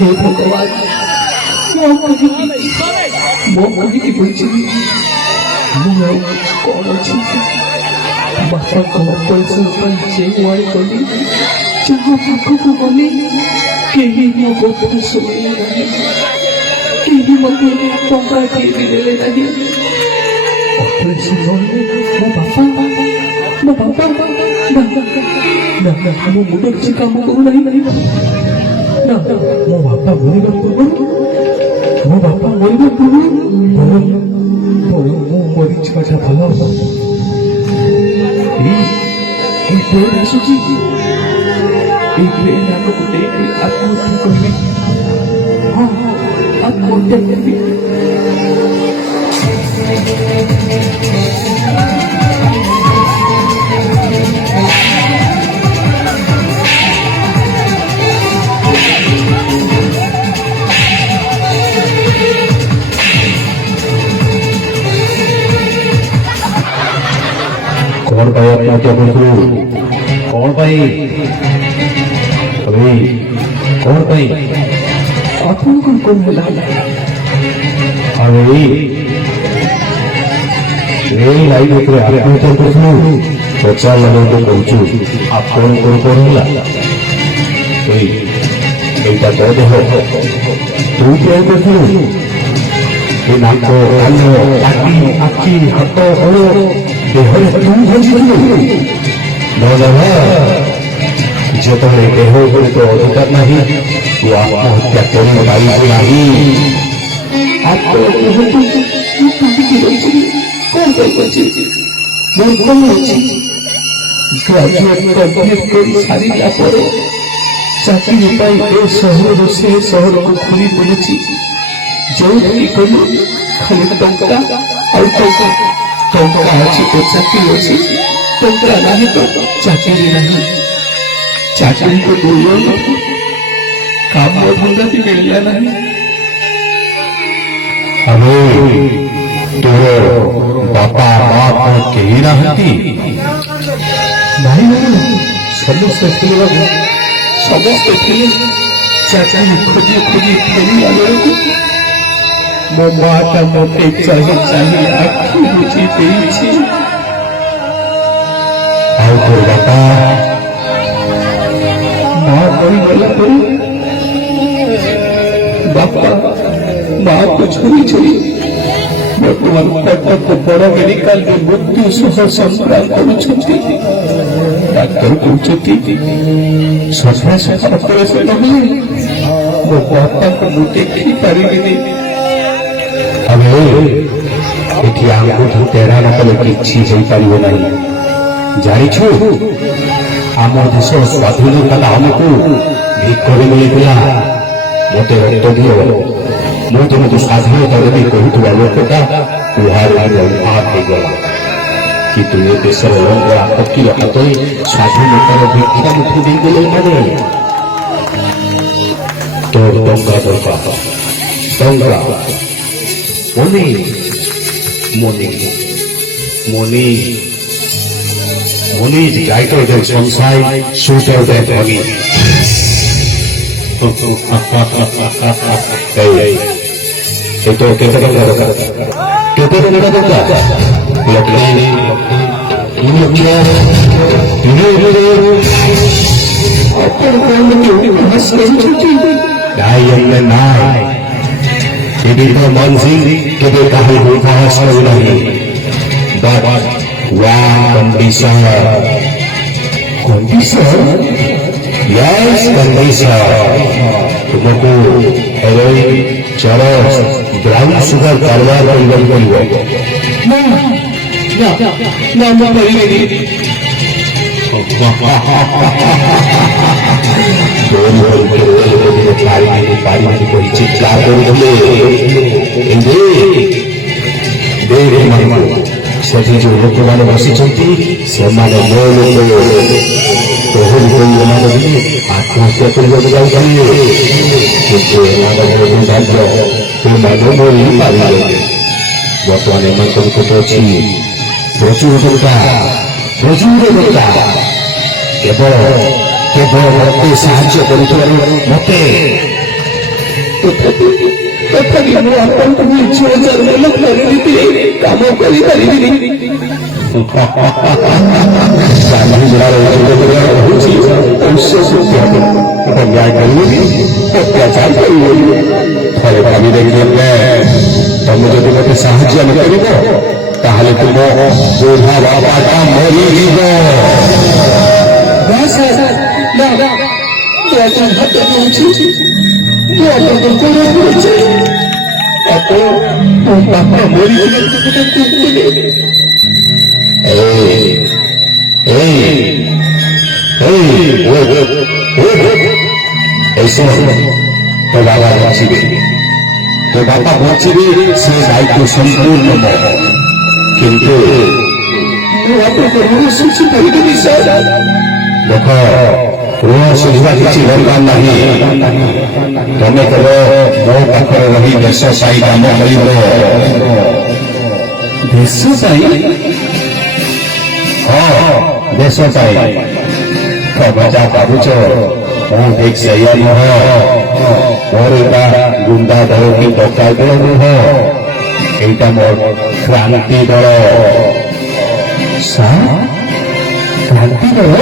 हे भगवान मो कहीं बोलছি ମୁଁ କଣ ଅଛି ବାପାଙ୍କ ପଇସା ପାଇଁ ଯେଉଁଆଡ଼େ ଗଲି ଯାହା ପାଖକୁ ଗଲି କେହି ମୋ କଥା ଶୁଣିଲେ ନାହିଁ କେହି ମୋତେ ଟଙ୍କା ଦେଇ ଦେଲେ ନାହିଁ ଅପରେସନ ମୋ ବାପା ମୋ ମୁଣ୍ଡ କିଛି କାମ କରୁନାହିଁ ନା ମୋ ବାପା ମରିବା ପୂର୍ବରୁ ମୁଁ ମରିଯିବାଟା ଭଲ এই ট্রেন আসুଛି এই ট্রেন ଆମକୁ ନେଇକି ଆତ୍ମହତ୍ୟା କରିବି ହଁ ଆତ୍ମହତ୍ୟା କରିବି कौन पाई आत्महत्या करूँ कौन पाई अभी कौन पाई ଆପଣଙ୍କୁ କଣ ହେଲା अभी यही लाइफ एक आत्महत्या करूँ पचार लोगों को कहूँ आप कौन कौन कौन होला এইটা কত তুই কি করছিস এই নাক কান আখি হাত হলো দেহরে তুই ধরছিস যেতବେଳେ ଦେହ ଉପରେ ତ ଅଧିକାର ନାହିଁ ତୁ ଆତ୍ମହତ୍ୟା କରିପାରିବୁ ନାହିଁ ଆପଣ କୁହନ୍ତୁ ମୁଁ କାହିଁକି ରହିଛି କଣ କରିଛି ମୋର କଣ ଅଛି ଗ୍ରାଜୁଏଟ୍ କମ୍ପ୍ଲିଟ୍ କରି ସାରିଲା ପରେ ଚାକିରି ପାଇଁ ଏ ସହରରୁ ସେ ସହରକୁ ଘୁରି ବୁଲୁଛି ଯେଉଁଠି ଗଲୁ ଖାଲି ଟଙ୍କା ଆଉ ଟଙ୍କା ଅଛି ତ ଚାକିରି ଅଛି ଟଙ୍କା ନାହିଁ ତ ଚାକିରି ନାହିଁ ଚାକିରିକୁ ଦୂର କାମ ଧନ୍ଦା ବି ମିଳିଲା ନାହିଁ अरे तोर बापा माँ कौन कही नाहती नहीं समस्ते थे चाकरी खोजी खोजी फेरिला बेलू मो माटा मोटे चाहिए आखि बुझी देइछि ଆଉ ତୋର ବାପା माँ मरीगला पर बापा माँ को छोड़ी छोड़ी बर्तमान कटक बड़ मेडिकल में मृत्यु सह संग्राम करुछंती डाक्टर कहते ऑपरेशन नहे मो बापा को मु देखी पारिबिनी अबे एठी आंगुठी तेरा न कले किछि होई परिबो नाही जानिछु आमर देश स्वाधीनता हमको भिक्करे मिलिला मते रक्त दियो ମୁଁ ତୁମକୁ ସ୍ୱାଧୀନତା ଦେବି କହୁଥିବା ଲୋକଟା ତୁହାର ଉନ୍ମାଦ ହେଇଗଲା କିନ୍ତୁ ଏ ଦେଶର ରଙ୍ଗା ଫକୀର ହାତରେ ସ୍ୱାଧୀନତାର ଭିକ୍ଷା ମୁଠି ଦେଇଦେଲେ ମାନେ ତୋର ଟଙ୍କା ଦରକାର ଟଙ୍କା money money money money is brighter than sunshine, sweeter than honey. Itu kita dongkar. Kita dongkar. Ini. Apa yang naik. Jadi manzil kita tahu bahas lagi. But one condition. Yes, condition. तुमको heroin चरस brown sugar कारबार परिवार करिवो ना परिवार पारी कोई चित्ला करले देरे मन सेठी जो लोक माने बसिचंती से माने तोहर कोई माने भी आत्महत्या करबो जाउथि কিন্তু এমানଙ୍କର ଦୁର୍ଭାଗ୍ୟ ତୁମମାନେ ମରି ପାରିବେ ବର୍ତ୍ତମାନ ଏମାନଙ୍କ ନିକଟ ଅଛି ପ୍ରଚୁର ଟଙ୍କା କେବଳ ମୋତେ ସାହାଯ୍ୟ କରୁଥିବାରୁ ମୋତେ ତଥାପି ମୁଁ ଆପଣଙ୍କୁ ବି ଝିଅ ଜନ୍ମ କରିବି କାମ କରିପାରିବିନି। ଥରେ ଭାବି ଦେଖିଲେ ତମେ ଯଦି ମତେ ସାହାଯ୍ୟ ନ କରିବ ତାହେଲେ ତୁମ ବୁଢା ବାବାଟା ମରିଯିବ। ନା ସାର୍, ନା ମୁଁ ଆପଣଙ୍କ ହାତ ଦେଉଛି, ମୁଁ ଆପଣଙ୍କ ଗୋଡ଼ ଧରୁଛି। ଆପଣ ମୋ ବାପା ମରିଗଲେ তো বাবা বঞ্চিবে, তো বাবা বঞ্চিবে, সে দায়িত্ব সম্পূর্ণ মোর। কিন্তু ମୁଁ ଆପଣଙ୍କ ଋଣ ଶୁଝି ପାରିବିନି ସାର୍। ଦେଖ, ଋଣ ଶୁଝିବା କିଛି ଦରକାର ନାହିଁ। ତମେ କେବଳ ମୋ ପାଖରେ ରହି ଦେଶ ପାଇଁ କାମ କରିବ। ଦେଶ ପାଇଁ? ହଁ, ଦେଶ ପାଇଁ। ତମେ ଯାହା ଭାବୁଛ ମୁଁ ଠିକ୍ ସେଇଆ ନୁହଁ। ମୋର ଏଇଟା ଗୁଣ୍ଡା ଦଳ କି ଡକାୟତ ଦଳ ନୁହଁ, ଏଇଟା ମୋର କ୍ରାନ୍ତି ଦଳ। ସାର୍, କ୍ରାନ୍ତି ଦଳ?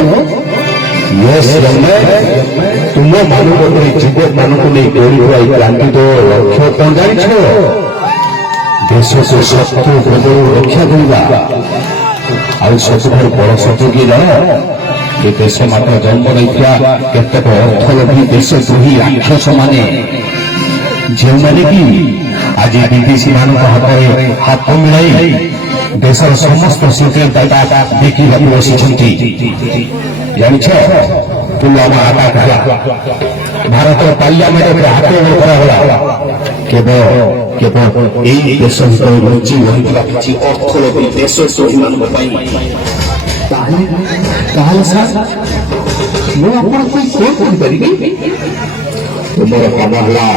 ତୁମ ମାନଙ୍କ ପରି ଯୁବକ ମାନଙ୍କୁ ନେଇ ଗଢ଼ିଥିବା ଏହି କ୍ରାନ୍ତି ଦଳ ଲକ୍ଷ୍ୟ କଣ ଜାଣିଛ? ଦେଶକୁ ଶତ୍ରୁ ପ୍ରବଳରୁ ରକ୍ଷା କରିବା। ଆଉ ସବୁଠାରୁ ବଡ଼ ଶତ୍ରୁ କିଏ ଜାଣ? ଏ ଦେଶ ମାତ୍ର ଜନ୍ମ ନେଇଥିବା କେତେକ ଅର୍ଥଲୋଭୀ ଦେଶଦ୍ରୋହୀ ରାକ୍ଷସମାନେ, ଯେଉଁମାନେ କି ଆଜି ବିଦେଶୀ ମାନଙ୍କ ହାତରେ ହାତ ମିଳାଇ ଦେଶର ସମସ୍ତ ସ୍ୱତନ୍ତ୍ରତା ବିକିବାକୁ ବସିଛନ୍ତି। ଜାଣିଛ, ପୁଲୱାମା ଆଟାକ ହେଲା, ଭାରତର ପାର୍ଲାମେଣ୍ଟରେ ଆକ୍ରମଣ କରାଗଲା। କେବଳ ଏଇ ଦେଶ ଭିତରେ ଲୁଚି ରହିଥିବା କିଛି ଅର୍ଥଲୋଭୀ ଦେଶଦ୍ରୋହୀମାନଙ୍କ ପାଇଁ। ତାହେଲେ ସାର୍, ମୁଁ ଆପଣଙ୍କୁ କଣ କରିପାରିବି? ତୁମର କାମ ହେଲା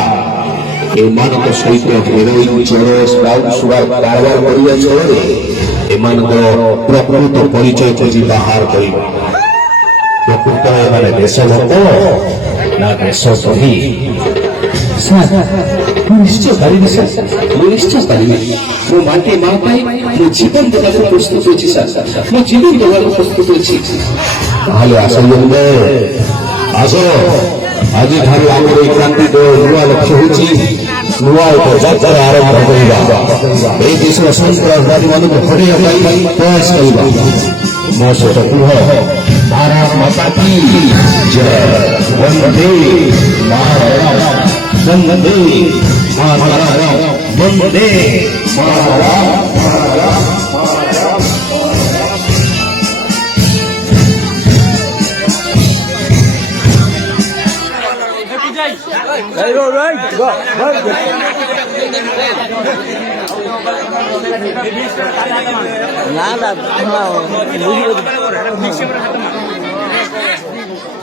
ଏମାନଙ୍କ ସହିତ ହେରୋଇନ୍, ଚରସ, ବ୍ରାଉନ୍ ସୁଗାର କାରବାର କରିବା ଛଳରେ ଏମାନଙ୍କର ପ୍ରକୃତ ପରିଚୟ ଖୋଜି ବାହାର କରିବା। ପ୍ରକୃତ ଏମାନେ ଦେଶଭକ୍ତ ନା ଦେଶଦ୍ରୋହୀ? ସାର୍, ମୁଁ ନିଶ୍ଚୟ ପାରିବି ସାର୍, ମୁଁ ନିଶ୍ଚୟ ପାରିବି। ମୋ ମାଟି ମା ପାଇଁ ମୁଁ ଜୀବନ ଦେବାକୁ ପ୍ରସ୍ତୁତ ଅଛି ସାର୍, ମୋ ଜୀବନ ଦେବାକୁ ପ୍ରସ୍ତୁତ ଅଛି। ତାହେଲେ ଆସନ୍ତୁ, ଆସ। ଆଜିଠାରୁ ଆମର ଏହି କ୍ରାନ୍ତି ଦଳ ନୂଆ ଲକ୍ଷ୍ୟ ହେଉଛି ନୂଆ ଏକ ଯାତ୍ରା ଆରମ୍ଭ କରିବା। ଏହି ଦେଶର ସନ୍ତାସବାଦୀମାନଙ୍କୁ ହଟେଇବା ପାଇଁ ପ୍ରୟାସ କରିବା। ମୋ ସହିତ କୁହ, ଭାରତ ମାତା କି ଜୟ, Vande Mataram, Vande Mataram, Vande Mataram. Hey, go right. Go. Nada.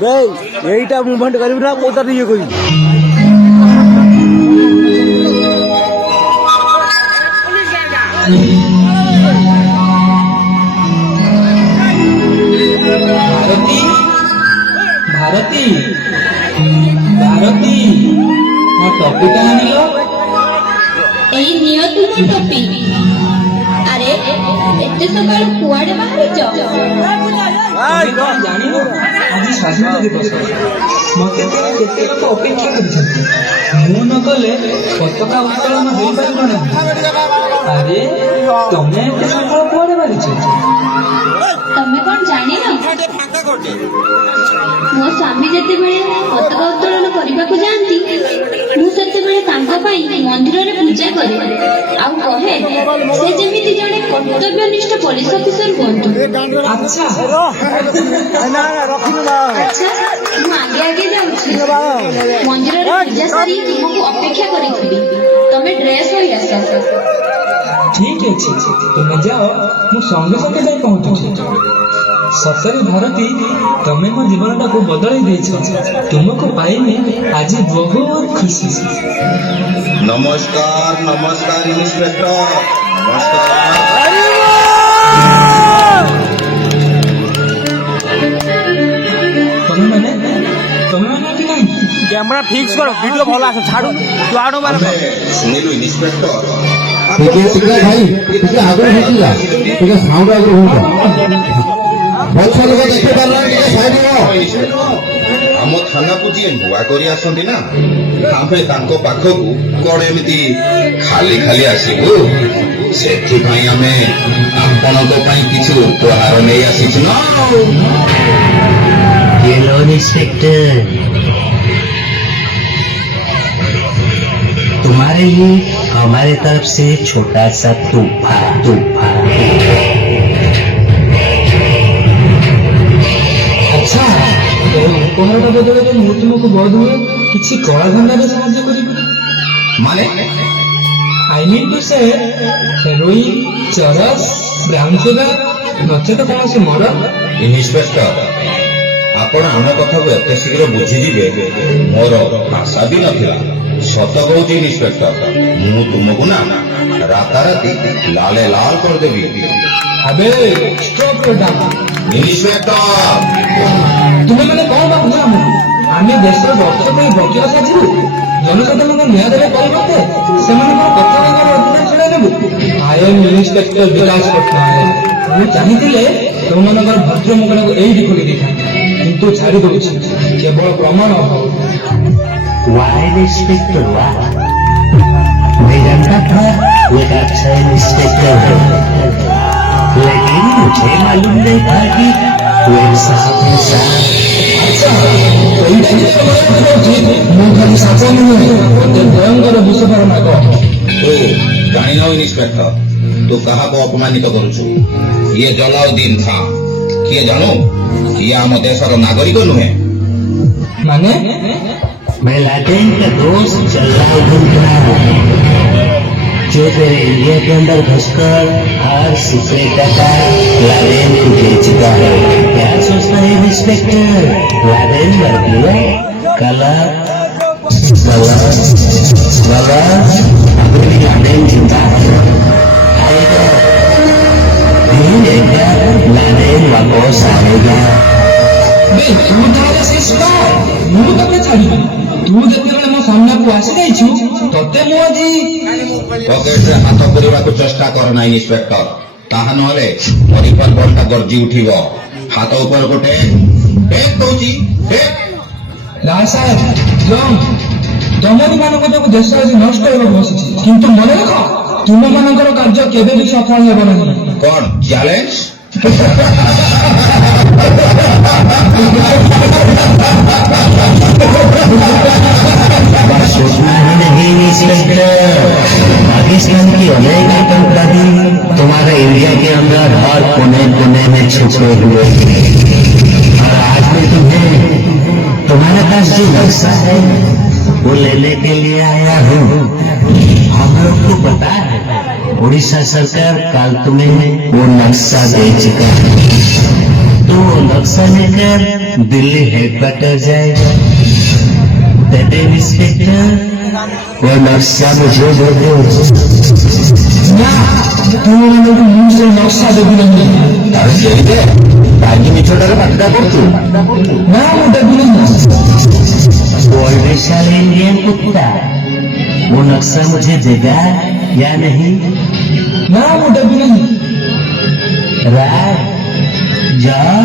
Hey, এইটা মুভমেন্ট করবি না, কোথা দিয়ে করবি? ଭାରତୀ ଭାରତୀ ମୋ ଟପିଟା ଆଣିଲ। ଏଇ ନିଅ ତୁମ ଟୋପି। ଆରେ ଏତେ ସକାଳୁ କୁଆଡେ ବାହାରିଛ? ଜାଣିନ, ଆଜି ସ୍ୱାଧୀନତା ଦିବସ। ମତେ କେତେ ଲୋକ ଅପେକ୍ଷା କରିଛନ୍ତି। ମୁଁ ନ ଗଲେ ପତାକା ଉତ୍ତୋଳନ ହୋଇପାରିବ ନାହିଁ। ଆରେ ତମେ ଏତେ ସକାଳୁ କୁଆଡେ ବାହାରିଛ? ତମେ କଣ ଜାଣିନ? ମୋ ସ୍ୱାମୀ ଯେତେବେଳେ ପତାକା ଉତ୍ତୋଳନ କରିବାକୁ ଯାଆନ୍ତି, ମୁଁ ସେତେବେଳେ ତାଙ୍କ ପାଇଁ ମନ୍ଦିରରେ ପୂଜା କରେ। ଆଉ କହେ ସେ ଯେମିତି ଜଣେ କର୍ତ୍ତବ୍ୟନିଷ୍ଠ ପୋଲିସ ଅଫିସର ହୁଅନ୍ତୁ। ଆଚ୍ଛା, ମୁଁ ଆଗେ ଆଗେ ଯାଉଛି। ମନ୍ଦିରରେ ପୂଜା ସାରି ତୁମକୁ ଅପେକ୍ଷା କରିଥିବି। ତମେ ଡ୍ରେସ୍ ହୋଇ ଆସ। ଠିକ ଅଛି, ତୁମେ ଯାଅ, ମୁଁ ସଙ୍ଗେ ସଙ୍ଗେ ଯାଇ ପହଞ୍ଚୁଛି। ସତରେ ଭାରତୀ, ତମେ ମୋ ଜୀବନଟାକୁ ବଦଳାଇ ଦେଇଛ। ତୁମକୁ ପାଇଲେ ଆଜି ବହୁତ ଖୁସି। नमस्कार नमस्कार इंस्पेक्टर नमस्कार। ତମେ ମାନେ କି ନାହିଁ? କ୍ୟାମେରା ଫିକ୍ସ କର ଭିଡିଓ ଭଲ ଆସେ ଛାଡୁ ତୁ ଆଣୁ ମାନେ ଆମେ ଶୁଣିଲୁ ଇନ୍ସପେକ୍ଟର ଟିକେ ଭାଇ ଟିକେ ଆଗ୍ରହ ହେଇଥିଲା ଟିକେ ସାଉଣ୍ଡ ଆଗ୍ରହ ହଉଥିଲା ପଛରେ ଦେଖି ପାରିଲାନି ଟିକେ ସାଇଡ୍ ହୁଅ। ଆମ ଥାନାକୁ ଯିଏ ନୂଆ କରି ଆସନ୍ତି ନା ଆମେ ତାଙ୍କ ପାଖକୁ କଣ ଏମିତି ଖାଲି ଖାଲି ଆସିବୁ ସେଥିପାଇଁ ଆମେ ଆପଣଙ୍କ ପାଇଁ କିଛି ଉପହାର ନେଇ ଆସିଛୁ ନା ये लो इंस्पेक्टर, तुम्हारे लिए हमारे तरफ से छोटा सा तोहफा ଆଚ୍ଛା ଏ ଉପହାରଟା ବଦଳରେ ମୁଁ ତୁମକୁ ବୋଧହୁଏ କିଛି କଳାଧନ୍ଦାରେ ସାହାଯ୍ୟ କରିବି ମାନେ ଆଇ ଟୁ ସେ ହେରୋଇନ୍ ଚରସ ବ୍ରାଉନ୍ ସୁଗାର ନଚେତ କୌଣସି ମଦ ଇନ୍ସପେକ୍ଟର ଆପଣ ଆମ କଥାକୁ ଏତେ ଶୀଘ୍ର ବୁଝିଯିବେ ମୋର ଆଶା ବି ନଥିଲା ସତ କହୁଛି ଇନ୍ସପେକ୍ଟର ମୁଁ ତୁମକୁ ନା ରାତାରାତି ଲାଲେ ଲାଲ କରିଦେବି ଆବେ ଷ୍ଟପ୍ ଡାକ ଇନ୍ସପେକ୍ଟର ତୁମେ ମାନେ କଣ ଭାବୁଛ ଆମକୁ ଆମେ ଦେଶର ରକ୍ତ ପାଇଁ ବକିର ସାଜିବୁ ଜନସାଧାରଣଙ୍କ ନ୍ୟାୟ ଦେବା ପରିବର୍ତ୍ତେ ସେମାନଙ୍କର କର୍ତ୍ତବ୍ୟର ଅଧିକାର ଛଡ଼ାଇ ନେବୁ ଆଇ ଏମ୍ ଇନ୍ସପେକ୍ଟର ବିକାଶ ପଟ୍ଟନାୟକ ମୁଁ ଚାହିଁଥିଲେ ତୁମମାନଙ୍କର ଭଦ୍ର ମୁଖଟାକୁ ଏଇଠି ଖୋଲି ଦେଇଥାନ୍ତି କିନ୍ତୁ ଛାଡ଼ି ଦଉଛି କେବଳ ପ୍ରମାଣ ଅଭାବ वाह इंस्पेक्टर वाह, मैं जानता था वो एक अच्छा इंस्पेक्टर है, लेकिन मुझे मालूम नहीं था कि वो इंसाफ है साहब। ଆଚ୍ଛା ଏଇଟା ହିଁ ପ୍ରମାଣ କରୁଛି ମୁଁ ଖାଲି ସାପ ନୁହେଁ ଗୋଟେ ଭୟଙ୍କର ବିଷଧର ନାଗ ତୁ ଜାଣିନ ଇନ୍ସପେକ୍ଟର ତୁ କାହାକୁ ଅପମାନିତ କରୁଛୁ ଇଏ ଜଲାଉଦ୍ଦିନ ଖାଁ କିଏ ଜାଣୁ ଇଏ ଆମ ଦେଶର ନାଗରିକ ନୁହେଁ ମାନେ मैं लादेन का दोस्त जलालुद्दीन खान, जो तेरे इंडिया के अंदर घुसकर हर सीक्रेट डाटा लादेन को बेचता है। क्या सोचता है इंस्पेक्टर? लादेन मर गया? गलत अभी लादेन जिंदा है। आएगा दिन एक लादेन वापस आएगा। ବେ ତୁ ତାହେଲେ ସେ ଶୁଣ ମୁଁ ତତେ ଛାଡ଼ିବି ତୁ ଯେତେବେଳେ ମୋ ସାମ୍ନାକୁ ଆସିଯାଇଛୁ ତତେ ମୁଁ ଆଜି ପକେଟରେ ହାତ କରିବାକୁ ଚେଷ୍ଟା କର ନାହିଁ ଇନ୍ସପେକ୍ଟର ତାହା ନହେଲେ ପରିବାର ବଳଟା ଗର୍ଜି ଉଠିବ ହାତ ଉପରକୁ ଟେକ୍ କହୁଛି ଟେକ୍ ରାୟ ସାହେବ ଜମ୍ ତମରି ମାନଙ୍କ ଯୋଗୁଁ ଦେଶ ଆଜି ନଷ୍ଟ ହେବାକୁ ବସିଛି କିନ୍ତୁ ମନେ ରଖ ତୁମମାନଙ୍କର କାର୍ଯ୍ୟ କେବେ ବି ସଫଳ ହେବ ନାହିଁ କଣ ଚ୍ୟାଲେଞ୍ଜ बस सोचना ही नहीं इंस्पेक्टर, पाकिस्तान की अनेक आतंकवादी तुम्हारे इंडिया के अंदर हर कोने कोने में छुपे हुए हैं। और आज मैं तुम्हें तुम्हारे पास जो नक्शा है वो लेने के लिए आया हूँ। हम लोग को पता है उड़ीसा सरकार कल तुम्हें वो नक्शा दे चुका है, तो वो नक्शा लेकर दिल्ली हेडक्वार्टर जाएगा। देते इंस्पेक्टर वो नक्शा मुझे दे दो। ନା ତୁମମାନଙ୍କୁ ମୁଁ ସେ ନକ୍ସା ଦେବି ନାହିଁ କାହିଁକି ମିଛଟାରେ ପାଠଟା କରୁଛୁ ନା ମୁଁ ଦେବି ନାହିଁ गोल्ड विशाल इंडियन कुत्ता, वो नक्शा मुझे देगा या नहीं? ନା ମୁଁ ଦେବି ନାହିଁ राय जाओ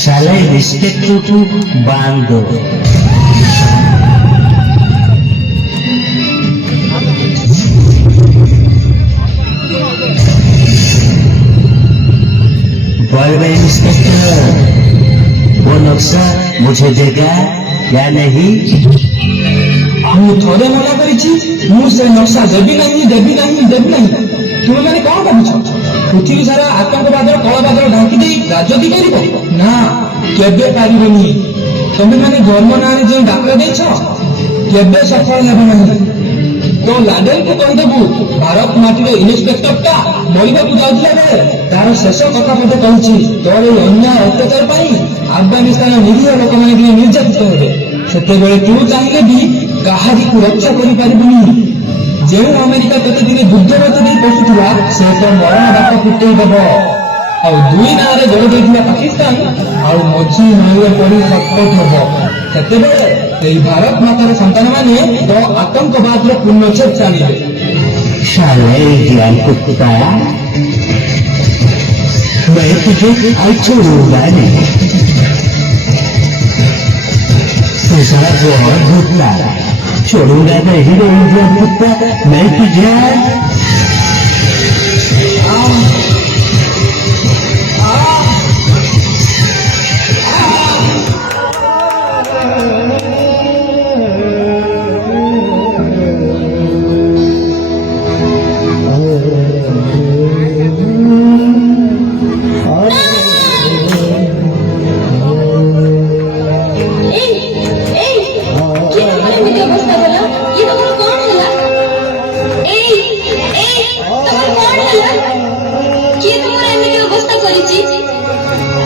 साले इंस्पेक्टर को बांध दो। बॉय इंस्पेक्टर वो नक्शा मुझे देगा या नहीं? ମୁଁ ଥରେ ମନା କରିଛି ମୁଁ ସେ ନକ୍ସା ଦେବି ନାହିଁ ତୁମେମାନେ କଣ ଭାବୁଛ ପୃଥିବୀ ସାରା ଆତଙ୍କବାଦର କଳାବାଦର ଢାଙ୍କି ଦେଇ ରାଜନୀତି କରିବ ନା କେବେ ପାରିବନି ତମେମାନେ ଧର୍ମ ନାଁରେ ଯେଉଁ ଡାକରା ଦେଇଛ କେବେ ସଫଳ ହେବ ନାହିଁ ତ ଲାଡେନକୁ କହିଦେବୁ ଭାରତ ମାଟିର ଇନ୍ସପେକ୍ଟରଟା ମରିବାକୁ ଯାଉଥିଲା ବେଳେ ତାର ଶେଷ କଥା ମୋତେ କହିଛି ତୋର ଏହି ଅନ୍ୟାୟ ଅତ୍ୟାଚାର ପାଇଁ ଆଫଗାନିସ୍ତାନ ନିରୀହ ଲୋକମାନେ ଟିକେ ନିର୍ଯାତିତ ହେବେ ସେତେବେଳେ ତୁ ଚାହିଁଲେ ବି କାହାରିକୁ ରକ୍ଷା କରିପାରିବୁନି ଯେଉଁ ଆମେରିକା ତତେ ଦିନେ ଦୁଗ୍ଧରଥ ଦେଇ ବସୁଥିଲା ସେ ତ ମରଣ ବାଟ ଫୁଟେଇ ଦେବ ଆଉ ଦୁଇ ନାଁରେ ଗଢ଼ି ଦେଇଥିବା ପାକିସ୍ତାନ ଆଉ ମଝି ନଈରେ ପଡ଼ି ସଟପଟ ହେବ ସେତେବେଳେ এই ଭାରତ ମାତାର ସନ୍ତାନମାନେ ତ ଆତଙ୍କବାଦର ପୂର୍ଣ୍ଣଚ୍ଛେଦ ଚାଲିବେ। साले ज्ञान कुत्ता, मैं तुझे आज छोड़ूंगा नहीं। तू सारा बहुत भूतला, छोड़ूंगा नहीं रे ज्ञान कुत्ता, मैं तुझे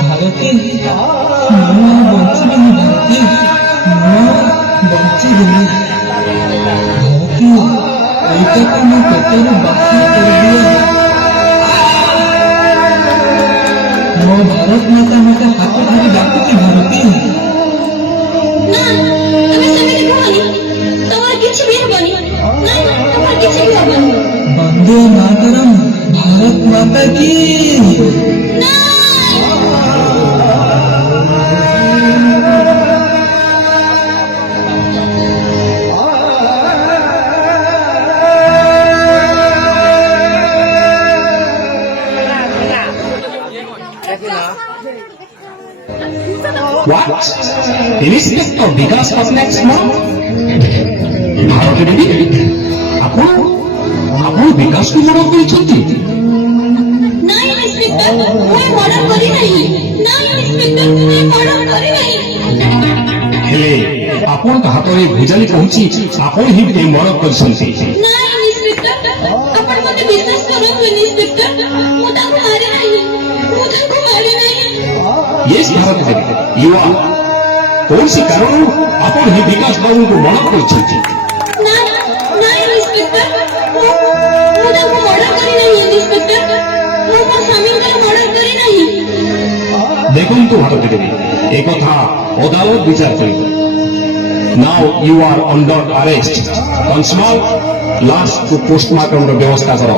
ଭାରତୀ ମୁଁ ବଞ୍ଚିବିନି ଭାରତୀ ମୁଁ ବଞ୍ଚିବିନି ଭାରତୀ ଏଇଟାକୁ ମୋ ପେଟରୁ ବାହାର କରିଦିଅ। ମୋ ଭାରତ ମାତା ମତେ ହାତ ଧରି ଡାକୁଛି ଭାରତୀ। ନା ତମେ ସେମିତି କୁହନି, ତମର କିଛି ବି ହବନି। ନା ତମର କିଛି ବି ହବନି। ବନ୍ଦେ ମାତରମ୍, ଭାରତ ମାତା କି। ନା What? Inspector Vikas Patnaik's mom? Bharat ଦେବୀ, ଆପଣ ବିକାଶକୁ ମର୍ଡର କରିଛନ୍ତି? ନାଇଁ ଇନ୍ସପେକ୍ଟର, ମୁଁ ମର୍ଡର କରି ନାହିଁ। ନାଇଁ ଇନ୍ସପେକ୍ଟର, ମୁଁ ମର୍ଡର କରି ନାହିଁ। ହେଲେ ଆପଣଙ୍କ ହାତରେ ଭୁଜାଲି କହୁଛି ଆପଣ ହିଁ ଏ ମର୍ଡର କରିଛନ୍ତି। ନାଇଁ ଇନ୍ସପେକ୍ଟର, ଆପଣ ମୋତେ ବିଶ୍ୱାସ କରନ୍ତୁ ଇନ୍ସପେକ୍ଟର, ମୁଁ ତାଙ୍କୁ ମାରି ନାହିଁ। ମୁଁ ତାଙ୍କୁ ମାରି ନାହିଁ। Yes, Bharat Devi, you are। କୌଣସି କାରଣରୁ ଆପଣ ହିଁ ବିକାଶ ବାବୁଙ୍କୁ ମର୍ଡର କରିଛନ୍ତି। ନାଇଁ ଇନ୍ସପେକ୍ଟର, ମୁଁ ତାଙ୍କୁ ମର୍ଡର କରି ନାହିଁ ଇନ୍ସପେକ୍ଟର। ମୁଁ ମୋ ସ୍ୱାମୀଙ୍କର ମର୍ଡର କରି ନାହିଁ। ଦେଖନ୍ତୁ ଭାରତ ଦେବୀ, ଏକଥା ଅଦାଲତ ବିଚାର କରିବ। Now you are under arrest। Constable, ଲାଶକୁ ପୋଷ୍ଟମର୍ଟମର ବ୍ୟବସ୍ଥା କର।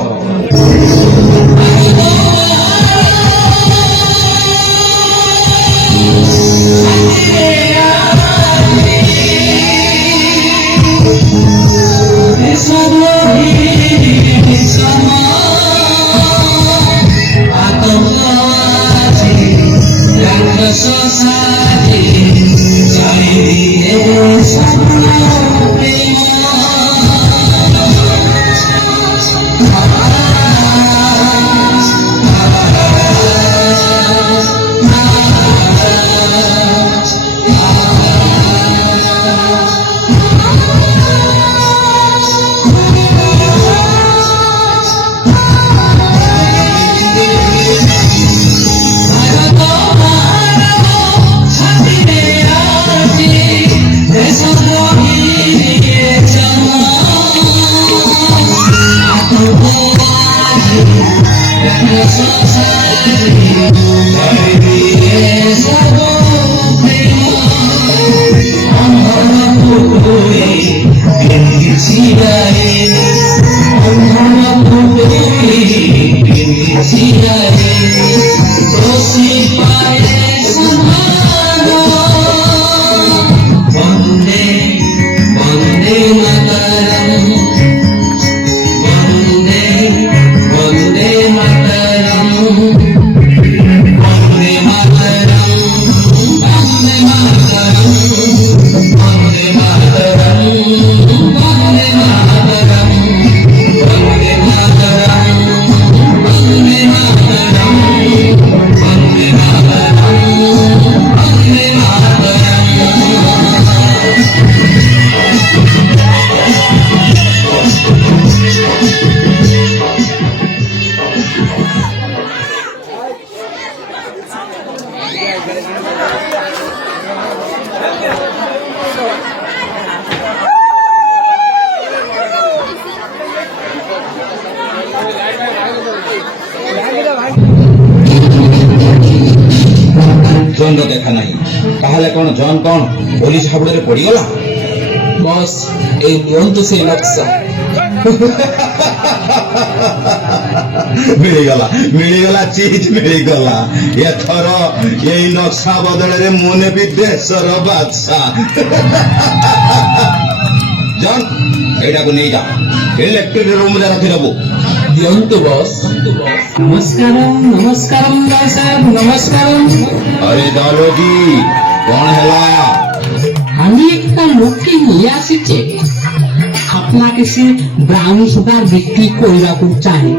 দ্বন্দ্ব দেখা নাই। ତାହେଲେ କଣ ଜନ୍ କଣ ପୋଲିସ ହାବୁଡରେ ପଡିଗଲା? ବସ୍ ଏଇ ନିଅନ୍ତୁ ସେଇ ନକ୍ସା। ମିଳିଗଲା ଚିଜ ମିଳିଗଲା। ଏଥର ଏଇ ନକ୍ସା ବଦଳରେ ମୁଁ ନେବି ଦେଶର ବାଦଶାହ। ଜନ୍ ଏଇଟାକୁ ନେଇଯା, ଇଲେକ୍ଟ୍ରିକ ରୁମରେ ରଖିଦେବୁ। ଦିଅନ୍ତୁ ବସ୍। ନମସ୍କାରମ୍ ନମସ୍କାରମ୍ ଜୟ ସାହେବ ନମସ୍କାରମ୍। আরে দারোগি কোন হেলা? আমি একটা লোককে নিয়ে আসিছে আপনাকে সে ব্রাউন সুগার বিক্রি করিବାକୁ চাহে।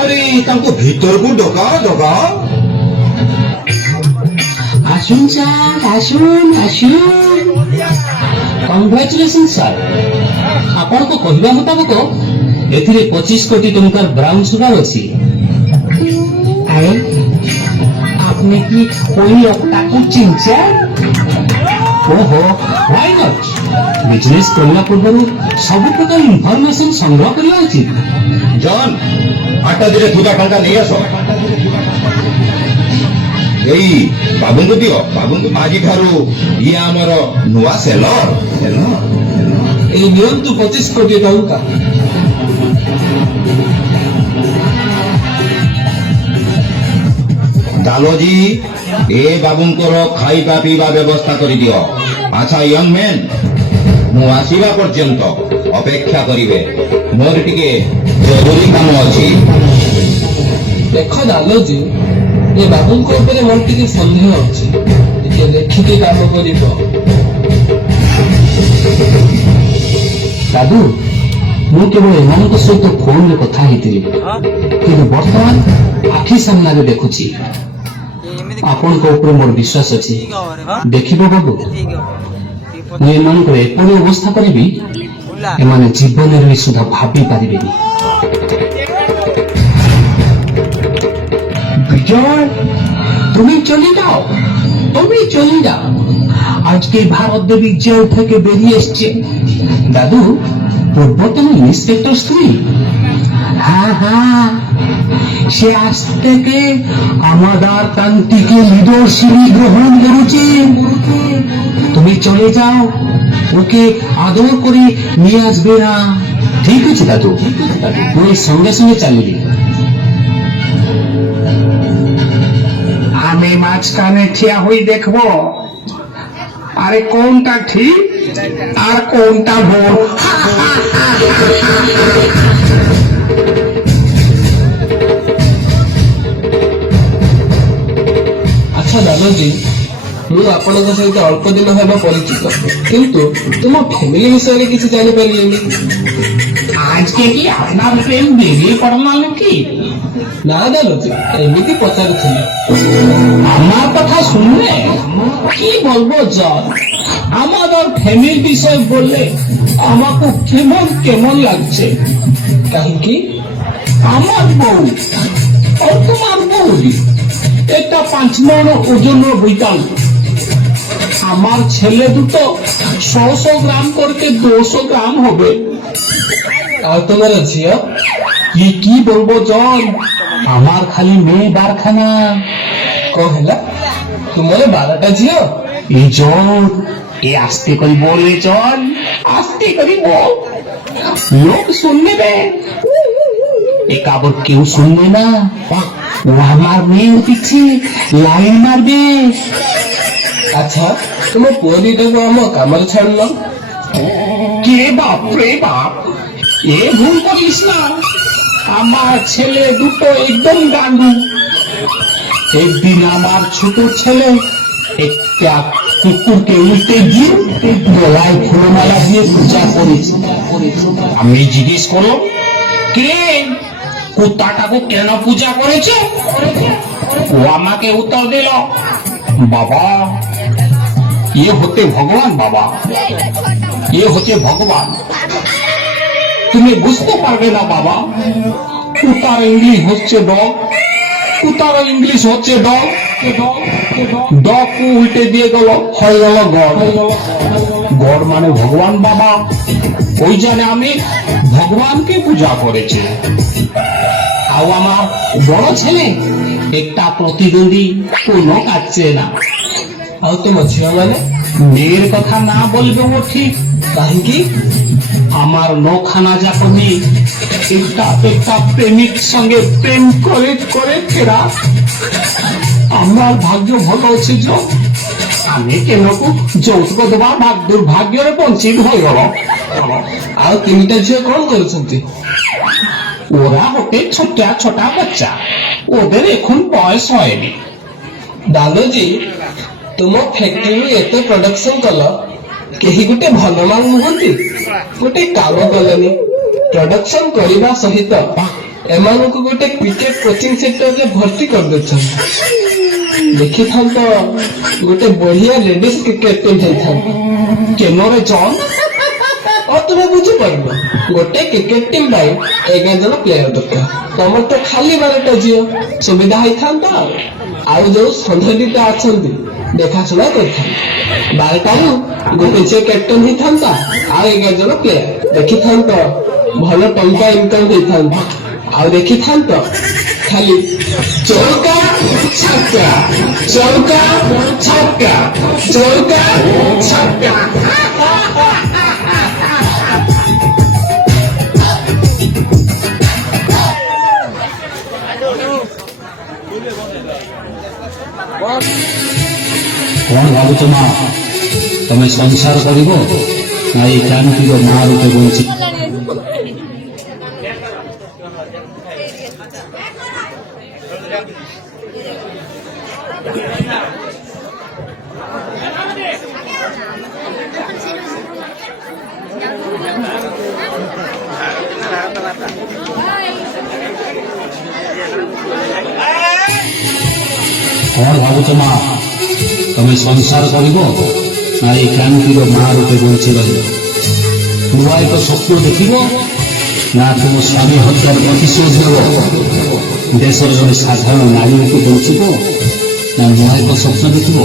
আরে তাଙ୍କୁ ভিতরକୁ ଡକାଅ। আসুন স্যার আসুন আসুন। କଂଗ୍ରାଚୁଲେସନ ସାର୍, ଆପଣଙ୍କ କହିବା ମୁତାବକ ଏଥିରେ 25 କୋଟି ଟଙ୍କାର ବ୍ରାଉନ ସୁଗାର ଅଛି। আরে আপনি কি ওই লোকটাকে চিনছেন? ଓହୋ, why not? ବିଜନେସ୍ କରିବା ପୂର୍ବରୁ ସବୁ ପ୍ରକାର ଇନଫର୍ମେସନ ସଂଗ୍ରହ କରିବା ଉଚିତ। ଜନ୍ ଆଟାଜିରେ ଥିବା ଟଙ୍କା ନେଇ ଆସ। ଏଇ ବାବୁଙ୍କୁ ଦିଅ। ବାବୁଙ୍କୁ ଆଜିଠାରୁ ଇଏ ଆମର ନୂଆ ସେଲର। ଏଇ ନିଅନ୍ତୁ 25 କୋଟି ଟଙ୍କା। ଦାଲୋଜି ଏ ବାବୁଙ୍କର ଖାଇବା ପିଇବା ବ୍ୟବସ୍ଥା କରିଦିଅ। ଆଚ୍ଛା ୟଙ୍ଗ ମ୍ୟାନ୍, ମୁଁ ଆସିବା ପର୍ଯ୍ୟନ୍ତ ଅପେକ୍ଷା କରିବେ, ମୋର ଟିକେ ଜରୁରୀ କାମ ଅଛି। ଦେଖ ଦାଲୋଜି, ଏ ବାବୁଙ୍କ ଉପରେ ମୋର ଟିକେ ସନ୍ଦେହ ଅଛି, ଟିକେ ଦେଖିକି କାମ କରିବ। ଦାଦୁ, ମୁଁ କେବଳ ଏମାନଙ୍କ ସହିତ ଫୋନରେ କଥା ହେଇଥିଲି, କିନ୍ତୁ ବର୍ତ୍ତମାନ ଆଖି ସାମ୍ନାରେ ଦେଖୁଛି। ଆପଣଙ୍କ ଉପରେ ମୋର ବିଶ୍ୱାସ ଅଛି। ଦେଖିବ ବାବୁ, ମୁଁ ଏମାନଙ୍କର ଏପରି ଅବସ୍ଥା କରିବି ଏମାନେ ଜୀବନରେ ବି ସୁଦ୍ଧା ଭାବି ପାରିବେନି। বিজয়, তুমি চলে যাও, তুমি চলে যাও। আজকে ভারত দেবী জেল থেকে বেরিয়ে এসছে। দাদু, পূর্বতন ইন্সপেক্টর স্ত্রী? হ্যাঁ হ্যাঁ, সে আজ থেকে আমাদের কান্তিকে লিডারশিপ গ্রহণ করেছে। তুমি চলে যাও, ওকে আদর করে নিয়ে আসবে না। ঠিক আছে দাদু, তুই সঙ্গে সঙ্গে চালিয়ে। আমি মাঝখানে ঠিয়া হয়ে দেখবো আরে কোনটা ঠিক আর কোনটা ভুল। ଆଚ୍ଛା ଦାଲୋଜି, ମୁଁ ଆପଣଙ୍କ ସହିତ ଅଳ୍ପ ଦିନ ହେବ ପରିଚିତ, କିନ୍ତୁ ତୁମ ଫ୍ୟାମିଲି ବିଷୟରେ କିଛି ଜାଣିପାରିଲିନି। আজকে কি আপনার প্রেম বেরিয়ে পড়লো নাকি? ନା ଦାଲୋଜି, ଏମିତି ପଚାରୁଥିଲି। আমার কথা শুনলে কি বলবো জন, আমাদের ফ্যামিলি বিষয় বললে আমাকে কেমন কেমন লাগছে। କାହିଁକି? আমার বউ ও তোমার বউ এটা 5 মণ ওজনের বৈতাল। আমার ছেলে দুটো 100 গ্রাম করতে 200 গ্রাম হবে। ଆଉ ତମର ଝିଅ? কি বলবো জন, আমার খালি মেয়ে বারখানা। କଣ ହେଲା? ତୁମର 12ଟା ଝିଅ? এই জন, এ আস্তে করি বল, এ জন আস্তে করি বল, লোক শুনবে বে। এ কাবর কেউ শুনবে না, ও আমার মেয়ের পিছে লাইন মারবে। ଆଚ୍ଛା, ତୁମ ପୁଅ ଦିଟାକୁ ଆମ କାମରେ ଛାଡୁନ। কে বাপ রে বাপ, এ ভুল করিস না। আমার ছেলে দুটো একদম গান্ডু। একদিন আমার ছোট ছেলে একটা কুকুরকে উল্টে দিয়ে গলায় ফুলমালা দিয়ে পূজা করেছে। আমি জিজ্ঞেস করলাম, কে কুত্তাটাকে কেন পূজা করেছে? ও আমাকে উত্তর দিল, বাবা ইয়ে হতে ভগবান, বাবা ইয়ে হচ্ছে ভগবান। তুমি বুঝতে পারবে না বাবা, কুতার ইংলিশ হচ্ছে ডগ, কুতার ইংলিশ হচ্ছে ডগ। ডগ উল্টে দিয়ে গেল, হয়ে গেল গড। গড মানে ভগবান বাবা। ওই জানে আমি ভগবানকে পূজা করেছি। আর আমার বড় ছেলে একটা প্রতিদ্বন্দ্বী কোনো কাটছে না। ଆଉ ତୁମ ଝିଅ ମାନେ মেয়ের কথা না বলবে ও ঠিক, କାହିଁକି? আমার নখানা যাক মেয়ে একটা প্রেমিক সঙ্গে প্রেম করে করে ফেরা। আমার ভাগ্য ভাল ଅଛି যে আমি কেনকু যৌতুକ ଦେବା ଦୁର୍ଭାଗ୍ୟରେ ବଞ୍ଚିତ ହୋଇଗଲ। ଆଉ ତିନିଟା ଝିଅ କଣ କରୁଛନ୍ତି? ওরা হতে ছোটা ছোটা বাচ্চা, ওদের এখন বয়স হয়নি। ଦାଦୁଜୀ, ତୁମ ଫ୍ୟାକ୍ଟ୍ରିରୁ ଏତେ ପ୍ରଡକ୍ସନ କଲ, କେହି ଗୋଟେ ଭଲ ମାଲ ନୁହନ୍ତି? ଗୋଟେ କାମ କଲନି, ପ୍ରଡକ୍ସନ କରିବା ସହିତ ଏମାନଙ୍କୁ ଗୋଟେ କ୍ରିକେଟ କୋଚିଂ ସେଣ୍ଟରରେ ଭର୍ତ୍ତି କରିଦେଉଛନ୍ତି। ଦେଖିଥାନ୍ତ ଗୋଟେ ବଢିଆ ଲେଡିଜ କ୍ରିକେଟ ଟିମ୍ ହେଇଥାନ୍ତା। କେନରେ ଜନ୍ ଆଉ ତୁମେ ବୁଝିପାରିବ, ଗୋଟେ କ୍ରିକେଟ ଟିମ୍ ପାଇଁ 11 ଜଣ ପ୍ଲେୟାର ଦରକାର। ତମର ତ ଖାଲି 12ଟା ଝିଅ, ସୁବିଧା ହେଇଥାନ୍ତା। ଆଉ ଯୋଉ ସନ୍ଧ୍ୟା ଦିଟା ଅଛନ୍ତି ଦେଖାଶୁଣା କରିଥାନ୍ତା। 12ଟାରୁ ଗୋଟେ ଝିଅ କ୍ୟାପ୍ଟେନ ହେଇଥାନ୍ତା, ଆଉ 11 ଜଣ ପ୍ଲେୟାର। ଦେଖିଥାନ୍ତ ଭଲ ଟଙ୍କା ଇନକମ ହେଇଥାନ୍ତା। ଆଉ ଦେଖିଥାନ୍ତ ଖାଲି ଚୌକା ଛକା, ଚୌକା ଛକା, ଚୌକା ଛକା। କଣ ଭାବୁଛ ମା, ତମେ ସଂସାର କରିବ ନା ଏଇ କ୍ରାନ୍ତିର ମା ରୂପେ ବଞ୍ଚି? କଣ ଭାବୁଛ ମା, ତମେ ସଂସାର କରିବ ନା ଏଇ କ୍ରାନ୍ତିର ମା ରୂପେ ବଞ୍ଚି ରହିବ? ନୂଆ ଏକ ସ୍ୱପ୍ନ ଦେଖିବ ନା ତୁମ ସ୍ୱାମୀ ହତ୍ୟାର ପ୍ରତିଶୋଧ ନେବ? ଦେଶର ଜଣେ ସାଧାରଣ ନାରୀ ରୂପେ ବଞ୍ଚିବ ନା ନୂଆ ଏକ ସ୍ୱପ୍ନ ଦେଖିବ?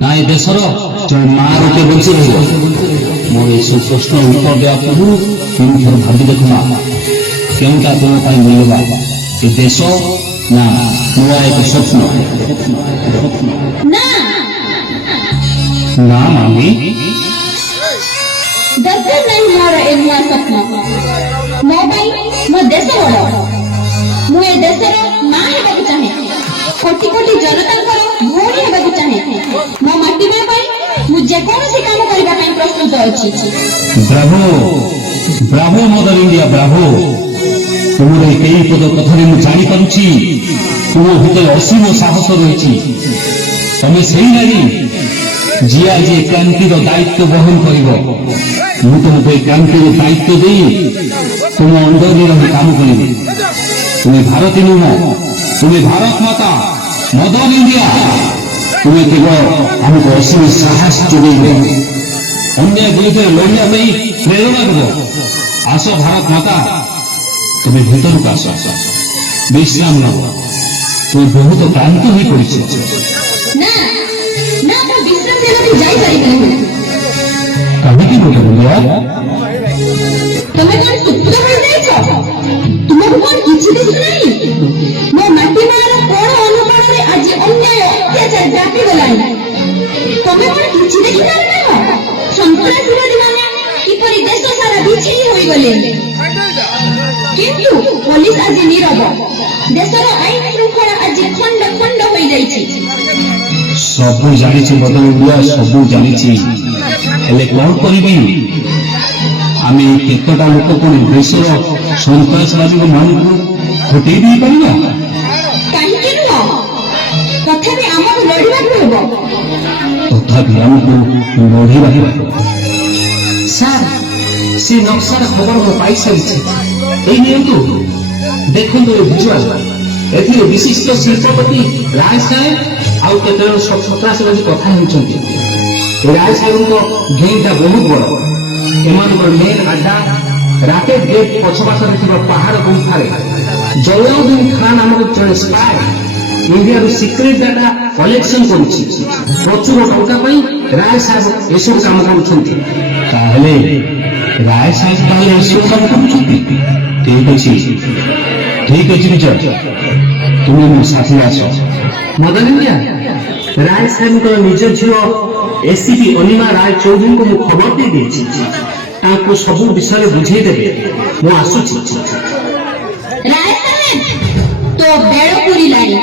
ନା ଏ ଦେଶର ଜଣେ ମା ରୂପେ ବଞ୍ଚି ରହିବ? ମୋର ଏସବୁ ପ୍ରଶ୍ନ ଉତ୍ତର ଦେବା ପୂର୍ବରୁ ତିନିଥର ଭାବି ଦେଖ ମା, କେଉଁଟା ତୁମ ପାଇଁ ମିଳିବ? ଏ ଦେଶ ନା ନୂଆ ଏକ ସ୍ୱପ୍ନ? ନା ନା ମାମି, ଦରକାର ନାହିଁ ମୋର ଏ ନୂଆ ସ୍ୱପ୍ନ। ମୋ ପାଇଁ ମୋ ଦେଶ ବଡ଼। ମୁଁ ଏ ଦେଶର ମା ହେବାକୁ ଚାହେଁ, କୋଟି କୋଟି ଜନତାଙ୍କର ଭଉଣୀ ହେବାକୁ ଚାହେଁ। ମୋ ମାଟି ମା ପାଇଁ ମୁଁ ଯେକୌଣସି କାମ କରିବା ପାଇଁ ପ୍ରସ୍ତୁତ ଅଛି। ବ୍ରାଭୋ ବ୍ରାଭୋ ମଦର ଇଣ୍ଡିଆ, ବ୍ରାଭୋ। ତୁମର ଏ କେଇ ପଦ କଥାରେ ମୁଁ ଜାଣିପାରୁଛି ତୁମ ଭିତରେ ଅସୀମ ସାହସ ରହିଛି। ତମେ ସେଇ ନାରୀ ଯିଏ ଆଜି ଏ କ୍ରାନ୍ତିର ଦାୟିତ୍ୱ ବହନ କରିବ। ମୁଁ ତୁମକୁ ଏ କ୍ରାନ୍ତିର ଦାୟିତ୍ୱ ଦେଇ ତୁମ ଅଣ୍ଡରରେ ରହି କାମ କରିବି। ତୁମେ ଭାରତୀ ନୁହଁ, ତୁମେ ଭାରତ ମାତା, ମଦର ଇଣ୍ଡିଆ। ତୁମେ କେବଳ ଆମକୁ ଅସୀମ ସାହସ ଯୋଗାଇବ, ଅନ୍ୟାୟ ବିରୁଦ୍ଧରେ ଲଢ଼ିବା ପାଇଁ ପ୍ରେରଣା ଦେବ। ଆସ ଭାରତ ମାତା, ତୁମେ ଭିତରକୁ ଆସ, ବିଶ୍ରାମ ନେବ। ତୁମେ ବହୁତ କ୍ଳାନ୍ତ ହୋଇ ପଡ଼ିଛ। ନା ନା, ମୁଁ ବିଶ୍ରାମ ନେବାକୁ ଯାଇପାରିବି ନାହିଁ। କାହିଁକି ଗୋଟେ ବୁଲିଆ? ତମେ କଣ ସୁସ୍ଥ ହୋଇଯାଇଛ? ତୁମକୁ କଣ କିଛି ଦିଶୁନାହିଁ? ମୋ ମାଟି ମାର କୋଣ ଅନୁକୋଣରେ ଆଜି ଅନ୍ୟାୟ ଅତ୍ୟାଚାର ବ୍ୟାପିଗଲାଣି। ତମେ କଣ କିଛି ଦେଖିପାରୁନାହ? ସନ୍ତ୍ରାସବାଦୀମାନେ କିପରି ଦେଶ ସାରା ବିଛିନ୍ନ ହୋଇଗଲେ। କିନ୍ତୁ ପୋଲିସ ଆଜି ନୀରବ। ଦେଶର ଆଇନ ଶୃଙ୍ଖଳା ଆଜି ଖଣ୍ଡ ଖଣ୍ଡ ହୋଇଯାଇଛି। ସବୁ ଜାଣିଛି ମଦର ଇଣ୍ଡିଆ, ସବୁ ଜାଣିଛି। ହେଲେ କଣ କରିବି? ଆମେ କେତେଟା ଲୋକ କଣ ଦେଶର ସନ୍ତ୍ରାସବାଦୀ ମାନଙ୍କୁ ହଟେଇ ଦେଇପାରିବା? କାହିଁକି ନୁହଁ? ତଥାପି ଆମକୁ ଲଢ଼ିବାକୁ ହେବ। ତଥାପି ଆମକୁ ଲଢ଼ିବାକୁ ହେବ। ସାର୍, ସେ ନକ୍ସାର ଖବର ମୁଁ ପାଇସାରିଛି। ଏଇ ନିଅନ୍ତୁ, ଦେଖନ୍ତୁ ଏ ଭିଜୁଆଲ। ଏଥିରେ ବିଶିଷ୍ଟ ଶିଳ୍ପପତି ରାୟ ସାହେବ ଆଉ କେତେଜଣ ସନ୍ତ୍ରାସବାଦୀ କଥା ହେଉଛନ୍ତି। ରାୟ ସାହେବଙ୍କ ଗେଙ୍ଗଟା ବହୁତ ବଡ଼। ଏମାନଙ୍କର ମେନ୍ ଆଡ୍ଡା ରାକେଟ ଗେଟ୍ ପଛପାଶରେ ଥିବା ପାହାଡ଼ ଗୁମ୍ଫାରେ ଜଲାଉଦ୍ଦିନ ଖାନ୍ ନାମକ ଜଣେ ସ୍ପାଏ ଇଣ୍ଡିଆରୁ ସିକ୍ରେଟ ଡାଟା କଲେକ୍ସନ କରୁଛି। ପ୍ରଚୁର ଟଙ୍କା ପାଇଁ ରାୟ ସାହେବ ଏସବୁ କାମ କରୁଛନ୍ତି। ତାହେଲେ ରାୟ ସାହେବ ତାହେଲେ ଏସବୁ କାମ କରୁଛନ୍ତି? ଠିକ ଅଛି, ଠିକ ଅଛି ବିଜୟ, ତୁମେ ମୋ ସାଥିରେ ଆସ। ମଦର ଇଣ୍ଡିଆ, ରାୟ ସାହେବଙ୍କର ନିଜ ଝିଅ ଏସିପି ଅନିମା ରାୟ ଚୌଧୁରୀଙ୍କୁ ମୁଁ ଖବର ଦେଇ ଦେଇଛି, ତାଙ୍କୁ ସବୁ ବିଷୟରେ ବୁଝେଇଦେବେ। ମୁଁ ଆସୁଛି। ରାୟ ସାହେବ, ତୋ ବେଳ ପୁରିଲାଣି।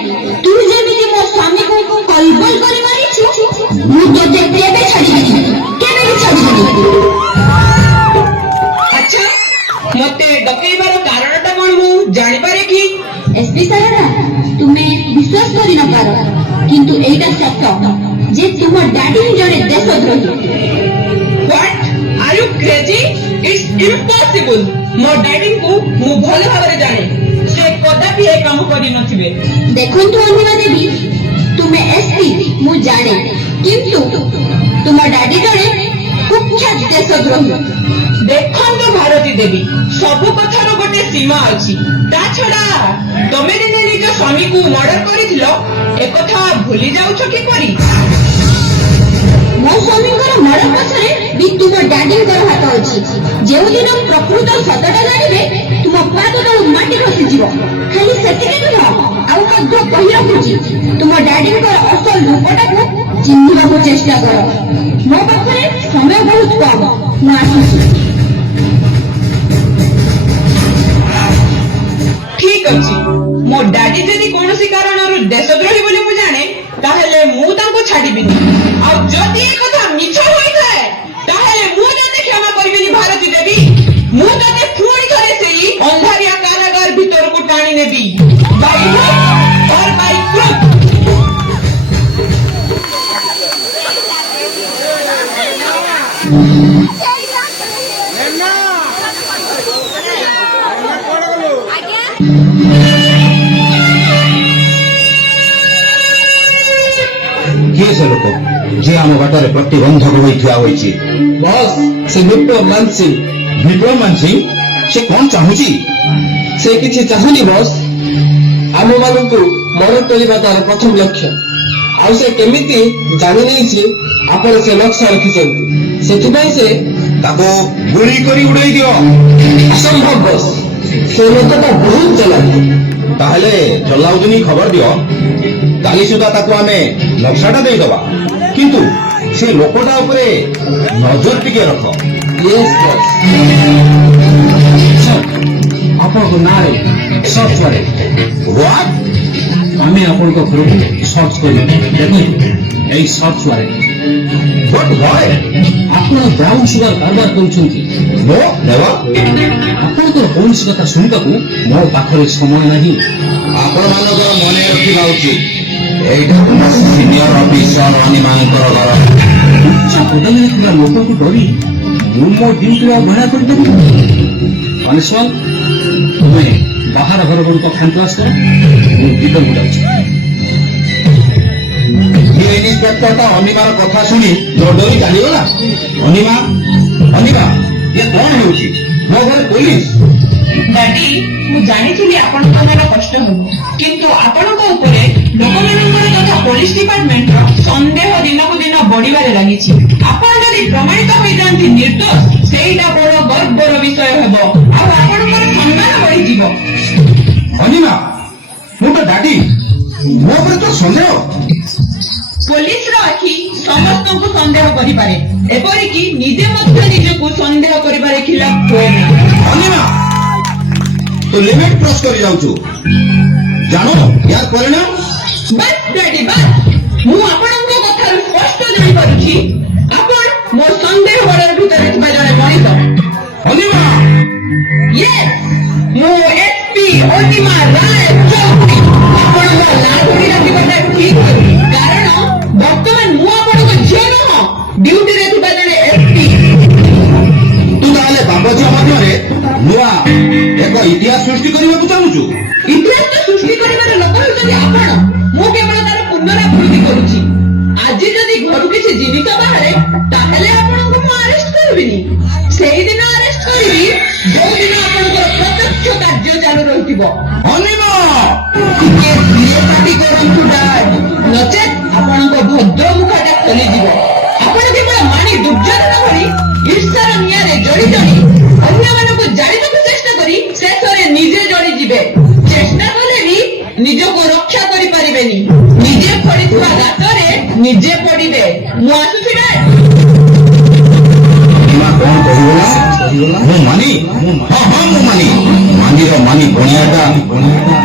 ତୁ ଯେମିତି ମୋ ସ୍ୱାମୀକୁ କଲବଲ କରି ମାରିଛୁ, ମୁଁ ତୋତେ କେବେ ଛାଡ଼ିବିନି, କେବେ ବି ଛାଡ଼ିବିନି। ଆଚ୍ଛା, ମତେ ଡକେଇବାର କାରଣଟା କଣ ମୁଁ ଜାଣିପାରେ କି? ଏସପି ସାହେବା, ତୁମେ ବିଶ୍ୱାସ କରି ନ ପାର, କିନ୍ତୁ ଏଇଟା ସତ ଯେ ତୁମ ଡାଡି ଜଣେ ଦେଶଦ୍ରୋହୀ। What? Are you crazy? It's impossible. ମୋ ଡାଡିଙ୍କୁ ମୁଁ ଭଲ ଭାବରେ ଜାଣେ, ସେ କଦାପି ଏ କାମ କରିନଥିବେ। ଦେଖନ୍ତୁ ଅନିମା ଦେବୀ, ତୁମେ ଏସପି ମୁଁ ଜାଣେ, କିନ୍ତୁ ତୁମ ଡାଡି ଜଣେ କୁଖ୍ୟାତ ଦେଶଦ୍ରୋହୀ। ଦେଖନ୍ତୁ ଭାରତୀ ଦେବୀ, ସବୁ କଥାର ଗୋଟେ ସୀମା ଅଛି। ତା ଛଡା ତମେ ଦିନେ ନିଜ ସ୍ୱାମୀକୁ ମର୍ଡର କରିଥିଲ, ଏକଥା ଭୁଲି ଯାଉଛ କିପରି? ମୋ ସ୍ୱାମୀଙ୍କର ମର୍ଡର ପଛରେ ବି ତୁମ ଡାଡିଙ୍କର ହାତ ଅଛି। ଯେଉଁଦିନ ପ୍ରକୃତ ସତଟା ଜାଣିବେ, ତୁମ ପାଦ ତଳୁ ମାଟି ଖସିଯିବ। ଖାଲି ସେତିକି ନୁହଁ, ଆଉ ମଧ୍ୟ କହି ରଖୁଛି, ତୁମ ଡାଡିଙ୍କର ଅସଲ ରୂପଟାକୁ ଚିହ୍ନିବାକୁ ଚେଷ୍ଟା କର। ମୋ ପାଖରେ ସମୟ ବହୁତ କମ୍, ମୁଁ ଆସୁଛି। ଠିକ ଅଛି, ମୋ ଡାଡି ଯଦି କୌଣସି କାରଣରୁ ଦେଶଦ୍ରୋହୀ ବୋଲି ମୁଁ ଜାଣେ, ତାହେଲେ ମୁଁ ତାଙ୍କୁ ଛାଡ଼ିବିନି। ଆଉ ଯଦି ଏ କଥା ମିଛ ହୋଇଥାଏ, ତାହେଲେ ମୁଁ ତତେ କ୍ଷମା କରିବିନି ଭାରତୀ ଦେବୀ। ମୁଁ ତତେ ପୁଣି ଥରେ ସେଇ ଅନ୍ଧାରିଆ କାରାଗାର ଭିତରକୁ ଟାଣି ନେବି। By hook or by crook. କିଏ ସେ ଲୋକ ଯିଏ ଆମ ବାଟରେ ପ୍ରତିବନ୍ଧକ ହୋଇ ଠିଆ ହୋଇଛି? ବସ୍, ସେ ବିପ୍ଳବ ମାନସିଂ। ବିପ୍ଳବ ମାନସିଂ? ସେ କଣ ଚାହୁଁଛି? ସେ କିଛି ଚାହୁଁନି ବସ୍, ଆମମାନଙ୍କୁ ମର୍ଡର କରିବା ତାର ପ୍ରଥମ ଲକ୍ଷ୍ୟ। ଆଉ ସେ କେମିତି ଜାଣି ନେଇଛି ଆପଣ ସେ ନକ୍ସା ରଖିଛନ୍ତି, ସେଥିପାଇଁ ସେ ତାକୁ ଗୁଳି କରି ଉଡେଇ ଦିଅ। ଅସମ୍ଭବ ବସ୍, ସେ ଲୋକଟା ବହୁତ ଚାଲାକ। ତାହେଲେ ଚଲାଉଦିନି ଖବର ଦିଅ, କାଲି ସୁଦ୍ଧା ତାକୁ ଆମେ ନକ୍ସାଟା ଦେଇଦବା। କିନ୍ତୁ ସେ ଲୋକଟା ଉପରେ ନଜର ଟିକେ ରଖ। Yes bus. ଆପଣଙ୍କ ନାଁରେ ସର୍ଚ୍ଚ ୱାରେଣ୍ଟ। ହ୍ୱାଟ୍? ଆମେ ଆପଣଙ୍କ ଘରକୁ ସର୍ଚ୍ଚ କରିବୁ। ଦେଖନ୍ତୁ, ଏଇ ସର୍ଚ୍ଚ ୱାରେଣ୍ଟ। ହ୍ୱାଟ୍ ହଏ? ଆପଣ ବ୍ରାଉନ୍ ସୁଗାର କାରବାର କରୁଛନ୍ତି। No never. ଆପଣଙ୍କର କୌଣସି କଥା ଶୁଣିବାକୁ ମୋ ପାଖରେ ସମୟ ନାହିଁ। ଆପଣମାନଙ୍କର ମନେ ରଖିବା ଉଚିତ, ଏଇଟା ସିନିୟର ଅଫିସର ଅନିମାଙ୍କର ଘର। ଉଚ୍ଚ ପଦବୀରେ ଥିବା ଲୋକଙ୍କୁ ଡରି ମୁଁ ମୋ ଡ୍ୟୁଟିରେ ଅବହେଳା କରିପାରିବି? କନେଷ୍ଟବଳ, ତୁମେ ବାହାର ଘର ଗୁଡ଼ିକ ଖାନ୍ତଲାସ କର, ମୁଁ ଭିତରକୁ ଯାଉଛି। ये इन्स्पेक्टरଟା ଅନିମାର କଥା ଶୁଣି ଡରି ଚାଲିଗଲା। ଅନିମା, ଅନିମା, ଇଏ କଣ ହେଉଛି? ମୋ ଘରେ ପୋଲିସ। ଡାଡି, ମୁଁ ଜାଣିଥିଲି ଆପଣଙ୍କ ମନ କଷ୍ଟ ହେବ, କିନ୍ତୁ ଆପଣଙ୍କ ଉପରେ ଲୋକମାନଙ୍କର ତଥା ପୋଲିସ ଡିପାର୍ଟମେଣ୍ଟର ସନ୍ଦେହ ଦିନକୁ ଦିନ ବଢିବାରେ ଲାଗିଛି। ଆପଣ ଯଦି ପ୍ରମାଣିତ ହୋଇଯାଆନ୍ତି ନିର୍ଦ୍ଦୋଷ, ସେଇଟା ବଡ ଗର୍ବର ବିଷୟ ହେବ, ଆଉ ଆପଣଙ୍କର ସମ୍ମାନ ବଢିଯିବ। ଅନିମା, ମୁଁ ତ ଡାଡି, ମୋ ଉପରେ ତ ସନ୍ଦେହ। ପୋଲିସର ଆଖି ସମସ୍ତଙ୍କୁ ସନ୍ଦେହ କରିପାରେ, ଏପରିକି ନିଜେ ମଧ୍ୟ ନିଜକୁ ସନ୍ଦେହ କରିବାରେ ଖିଲାପ ହୁଏ ନା। ଅନିମା, ତୁ ଲିମିଟ କ୍ରସ୍ କରି ଯାଉଛୁ। ଜାଣୁ ୟାର ପରିଣାମ? ବାସ୍ ଡାଡି, ବାସ୍। ମୁଁ ଆପଣଙ୍କ କଥାରୁ ସ୍ପଷ୍ଟ ଜାଣିପାରୁଛି, ଆପଣ ମୋ ସନ୍ଦେହ ବଳୟ ଭିତରେ ଥିବା ଜଣେ ମଣିଷ। ଅନିମା, ୟେସ୍, ମୁଁ ଏସପି ଅନିମା ରାୟ ଚୌଧୁରୀ। ଆପଣଙ୍କ ନାଁ ଧରି ଡାକିବାଟା ଠିକ ହେବ, କାରଣ ବର୍ତ୍ତମାନ ମୁଁ ଆପଣଙ୍କ ଝିଅ ନୁହଁ, ଡ୍ୟୁଟିରେ ଥିବା ଜଣେ ଏସପି। ତୁ ତାହେଲେ ବାପ ଝିଅ ମଧ୍ୟରେ ନୂଆ ଏକ ଇତିହାସ ସୃଷ୍ଟି କରିବାକୁ ଚାହୁଁଛୁ? ଇତିହାସ ସୃଷ୍ଟି କରିବାର ଲୋକ ହେଉଛନ୍ତି ଆପଣ। ମୁଁ କେବଳ ତାର ପୁନରାବୃତ୍ତି କରୁଛି। ଆଜି ଯଦି ଘରୁ କିଛି ଜିନିଷ ବାହାରେ, ତାହେଲେ ଆପଣଙ୍କୁ ମୁଁ ଆରେଷ୍ଟ କରିବିନି। ସେଇଦିନ ଆରେଷ୍ଟ କରିବି ଯୋଉଦିନ ଆପଣଙ୍କର ପ୍ରତ୍ୟକ୍ଷ କାର୍ଯ୍ୟ ଚାଲୁ ରହିଥିବ। ଅନିମା, ଟିକେ ଧୀରେ ପାଟି କରନ୍ତୁ ଡାଡ୍, ନଚେତ୍ ଆପଣଙ୍କ ଭଦ୍ର ମୁଖଟା ଖୋଲିଯିବ। ଆପଣ କେବଳ ମାଣି ଦୁର୍ଯୋଧନ ଭଳି ଈର୍ଷାର ନିଆଁରେ ଜଳି ଜଳି ଅନ୍ୟମାନଙ୍କୁ ଜାଣିବାକୁ ଚେଷ୍ଟା କରି ଶେଷରେ ନିଜେ ଜଳିଯିବେ। ଚେଷ୍ଟା କଲେ ବି ନିଜକୁ ରକ୍ଷା କରିପାରିବେନି, ନିଜେ ପଡିଥିବା ଗାତରେ ନିଜେ ପଡିବେ। ମୁଁ ଆସୁଛି ରେ। ମା କଣ କହିଗଲା? ମୁଁ ମାନି, ହଁ ହଁ ମୁଁ ମାନି। ମାନିର ମାନି ବଣିଆଟା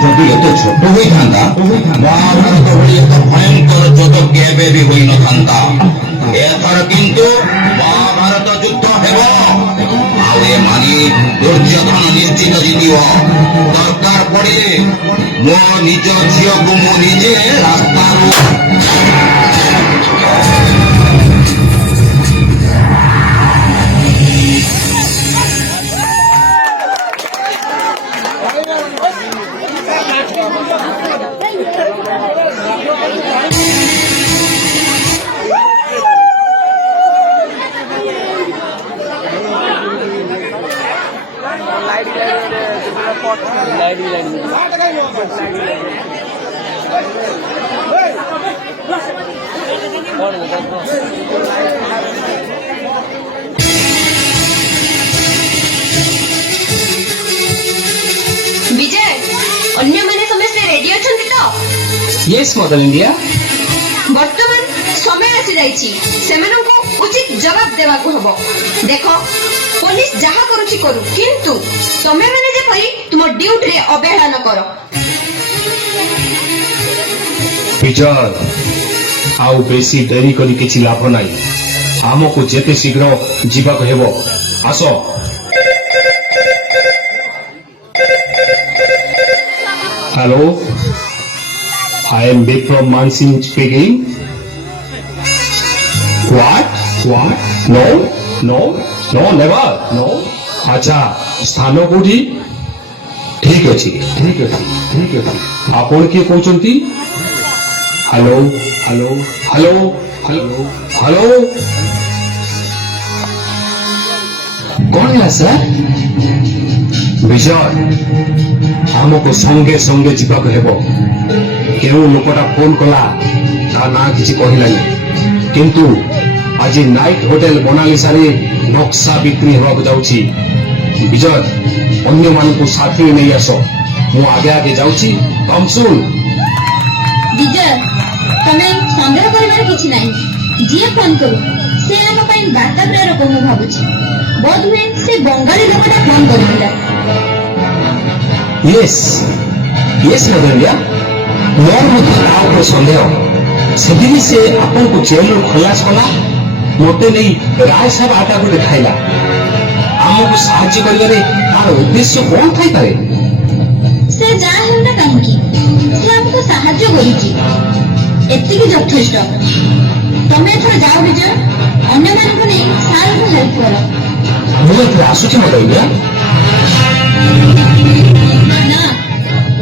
ଯଦି ଏତେ ଛୋଟ ହୋଇଥାନ୍ତା, ମହାଭାରତ ଭଳି ଏକ ଭୟଙ୍କର ଯୁଦ୍ଧ କେବେ ବି ହୋଇନଥାନ୍ତା। ଏଥର କିନ୍ତୁ ମହାଭାରତ ଯୁଦ୍ଧ ହେବ। ଆଉ ଏ ମାନି ଦୁର୍ଯ୍ୟୋଧନ ନିଶ୍ଚିତ ଜିତିବ। ଦରକାର ପଡ଼ିଲେ ମୋ ନିଜ ଝିଅକୁ ମୁଁ ନିଜେ ରାସ୍ତାରୁ ବିଜୟ, ଅନ୍ୟମାନେ ସମସ୍ତେ ରେଡି ଅଛନ୍ତି ତ? ୟେସ୍ ମଦର ଇଣ୍ଡିଆ। ବର୍ତ୍ତମାନ ସମୟ ଆସିଯାଇଛି, ସେମାନଙ୍କୁ ଉଚିତ ଜବାବ ଦେବାକୁ ହବ। ଦେଖ, ପୋଲିସ ଯାହା କରୁଛି କରୁ, କିନ୍ତୁ ତମେମାନେ ଯେପରି ତୁମ ଡ୍ୟୁଟିରେ ଅବହେଳା ନ କର। ବିଜୟ, ଆଉ ବେଶୀ ଡେରି କରି କିଛି ଲାଭ ନାହିଁ। ଆମକୁ ଯେତେ ଶୀଘ୍ର ଯିବାକୁ ହେବ। ଆସ। Hello, I am Vikram Mansingh speaking. What? No, never. No. আচ্ছা, স্থাନ କୋଉଠି? ଠିକ ଅଛି। ଆପଣ କିଏ କହୁଛନ୍ତି? ହ୍ୟାଲୋ। କଣ ହେଲା ସାର୍? ବିଜୟ, ଆମକୁ ସଙ୍ଗେ ସଙ୍ଗେ ଯିବାକୁ ହେବ। କେଉଁ ଲୋକଟା ଫୋନ କଲା ତା ନାଁ କିଛି କହିଲାନି, କିନ୍ତୁ ଆଜି ନାଇଟ୍ ହୋଟେଲ ମୋନାଲିସାରେ ନକ୍ସା ବିକ୍ରି ହେବାକୁ ଯାଉଛି। ବିଜୟ, ଅନ୍ୟମାନଙ୍କୁ ସାଥିରେ ନେଇ ଆସ। ମୁଁ ଆଗେ ଯାଉଛି। କମ୍ ଶୁଣ। ବିଜୟ, ତମେ ସନ୍ଦେହ କରିବାର କିଛି ନାହିଁ। ଯିଏ ଫୋନ କରୁ ସେ ଆମ ପାଇଁ ବାର୍ତ୍ତା ପ୍ରେରକ ମୁଁ ଭାବୁଛି। ବୋଧହୁଏ ସେ ବଙ୍ଗାଳୀ ଲୋକଟା ଫୋନ କରିଥିଲା। ୟେସ୍ ମଦର ଇଣ୍ଡିଆ, ମୋର ମଧ୍ୟ ତା ଉପରେ ସନ୍ଦେହ। ସେଦିନ ସେ ଆପଣଙ୍କୁ ଜେଲରୁ ଖଲାସ କଲା, ମୋତେ ନେଇ ରାୟ ସାହେବ ଆଟାକୁ ଦେଖାଇଲା। ଆମକୁ ସାହାଯ୍ୟ କରିବାରେ ତାର ଉଦ୍ଦେଶ୍ୟ କଣ ଥାଇପାରେ? ସେ ଯାହା ହେଉ ନା କାହିଁକି, ସେ ଆମକୁ ସାହାଯ୍ୟ କରୁଛି, ଏତିକି ଯଥେଷ୍ଟ। ତମେ ଏଥର ଯାଅ ବିଜୟ, ଅନ୍ୟମାନଙ୍କୁ ନେଇ ସାର୍ଙ୍କୁ ହେଲ୍ପ କର। ମୁଁ ଏଥର ଆସୁଛି ମଦର ଇଣ୍ଡିଆ। ନା,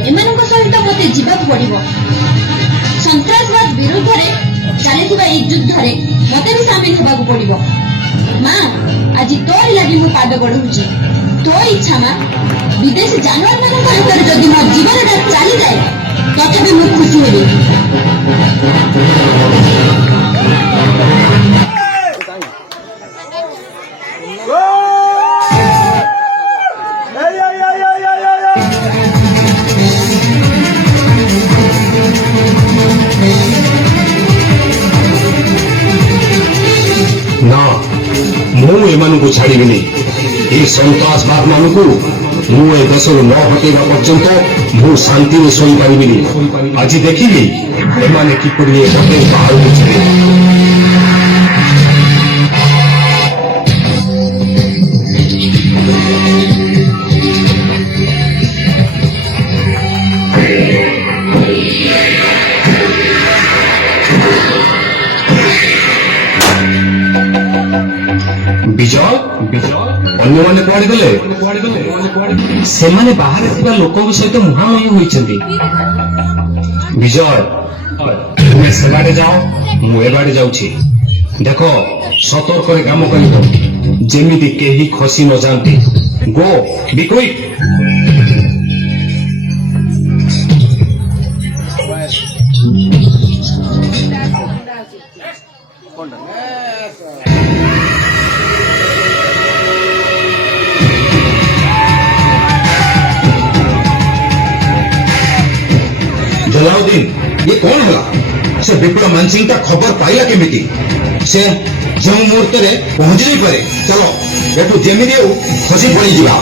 ଏମାନଙ୍କ ସହିତ ମୋତେ ଯିବାକୁ ପଡିବ। ସନ୍ତ୍ରାସବାଦ ବିରୁଦ୍ଧରେ ଚାଲିଥିବା ଏହି ଯୁଦ୍ଧରେ ମୋତେ ବି ସାମିଲ ହେବାକୁ ପଡିବ। ମା, ଆଜି ତୋରି ଲାଗି ମୁଁ ପାଦ ବଢଉଛି। ତୋ ଇଚ୍ଛା ମା। ବିଦେଶୀ ଜାନୁଆର ମାନଙ୍କ ହାତରେ ଯଦି ମୋ ଜୀବନଟା ଚାଲିଯାଏ, ତଥାପି ମୁଁ ଖୁସି ହେବି। ନା, ମୁଁ ଏମାନଙ୍କୁ ଛାଡ଼ିବିନି। এই ସନ୍ତାସବାଦ ମାନଙ୍କୁ ମୁଁ ଏ ଦେଶରୁ ନ ହଟେଇବା ପର୍ଯ୍ୟନ୍ତ ମୁଁ ଶାନ୍ତିରେ ଶୋଇପାରିବିନି। ଆଜି ଦେଖିଲି ଏମାନେ କିପରି ଏ ହୋଟେଲ ବାହାରକୁ ଯିବେ। ବିଜୟ, ଅନ୍ୟମାନେ କୁଆଡ଼େ ଗଲେ? ସେମାନେ ବାହାରେ ଥିବା ଲୋକଙ୍କ ସହିତ ମୁହାଁମୁହିଁ ହୋଇଛନ୍ତି। ବିଜୟ, ତୁମେ ସେବାଡ଼େ ଯାଅ, ମୁଁ ଏବାଡ଼େ ଯାଉଛି। ଦେଖ, ସତର୍କରେ କାମ କରିବ, ଯେମିତି କେହି ଖସି ନ ଯାଆନ୍ତି। ଗୋ, ବି କ୍ୱିକ୍। जलाउद्दीन, ये कौन होला? से विप्लव मानसिंह खबर पाइला केमिति से जो मुहूर्त में पहुंच नहीं पारे चलो एठू जेमिति खसी पड़ी जीवा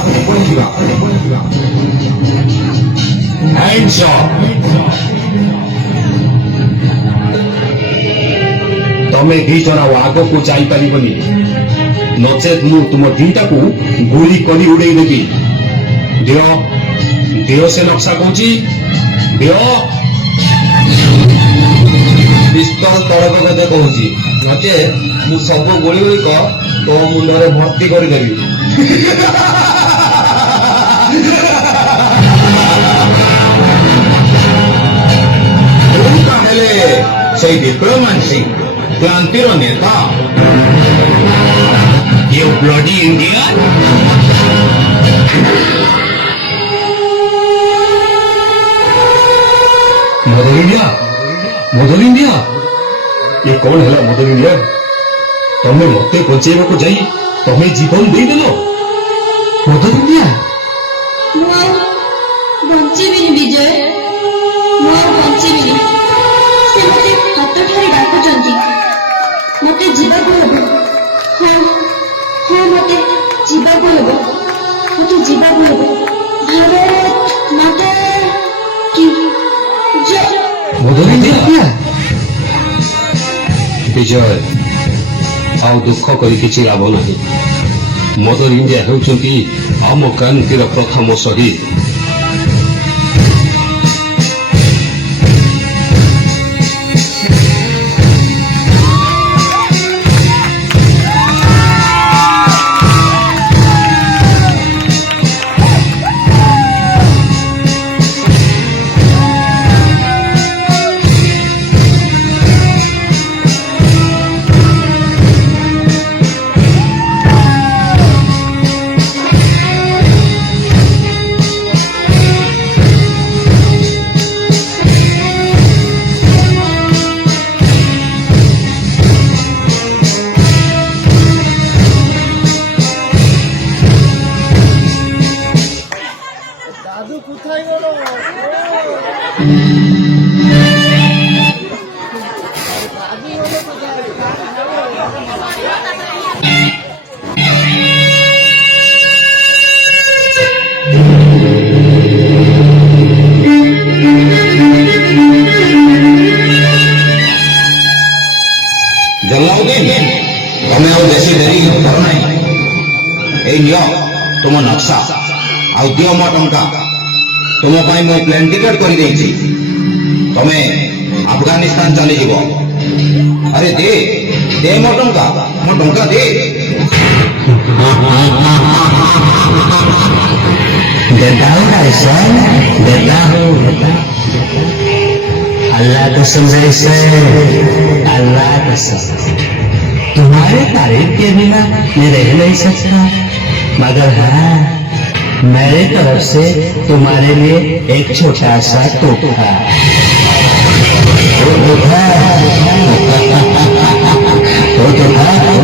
हैंड्स अप तमे दी जन आग को जाई पारिबनी नचेत मु तुम दीटा को गुली करी उड़े देबी दियो दियो से नक्शा कहूची दियो पिस्तल तड़क कथे कहूची नचे मु सब गोली गुड़िक तो मुंडरे भर्ती करदेवी से विप्लव मानसिंह क्रांतिर नेता You bloody Indian! Mother India ये कौन है मदर इंडिया तमें मत बचेवा को जाई तमें जीवन दे देल मदर इंडिया बंचेबिनी विजय बंचेबिनी से मते हाथ ठारी डाकुचंती मते जीवाको हबो हाँ मते जीवाको हबो भारत माता की जय मदर इंडिया विजय आउ दुख करी किछि लाभ नाही मदर इंडिया हेउचंती आम क्रांतिर प्रथम शहीद जलाउद्दीन तमें आउ बेसी देरी कर नहीं ए नियो तुम नक्शा आउ दियो मो टंका तुम पाई मो प्लेन टिकट कर देछि तमें अफगानिस्तान चली जीवो अरे दे मो टंका दे देता हूँ भाई साहब देता हूँ अल्लाह कसम से अल्लाह कसम तुम्हारे तारीफ के बिना मैं रह नहीं सकता मगर हाँ मेरे तरफ से तुम्हारे लिए एक छोटा सा तोहफा वो तोहफा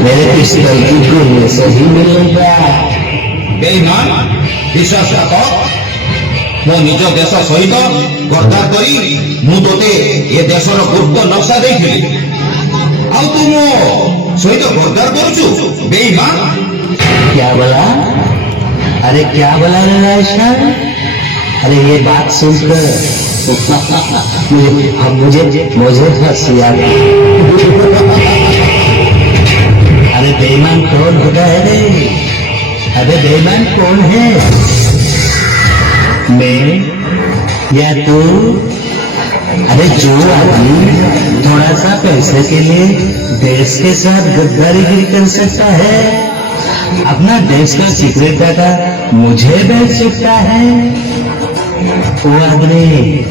मेरे पिस्तौल की गोली से ही मिलेगा बेईमान विश्वासघातक मो निज देश सहित गद्दार करी मु तोते ए देशर गुप्त नक्शा देइथिली आउ तू मो सहित गद्दार करूछु बेईमान क्या बोला अरे क्या बोला रे रायशा अरे ये बात सुनकर मुझे हंसी आ गई अरे बेईमान कौन होता है रे अरे बेईमान कौन है मैं या तू अरे जो आदमी थोड़ा सा पैसे के लिए देश के साथ गद्दारी कर सकता है अपना देश का सीक्रेट डाटा मुझे बेच सकता है वो आदमी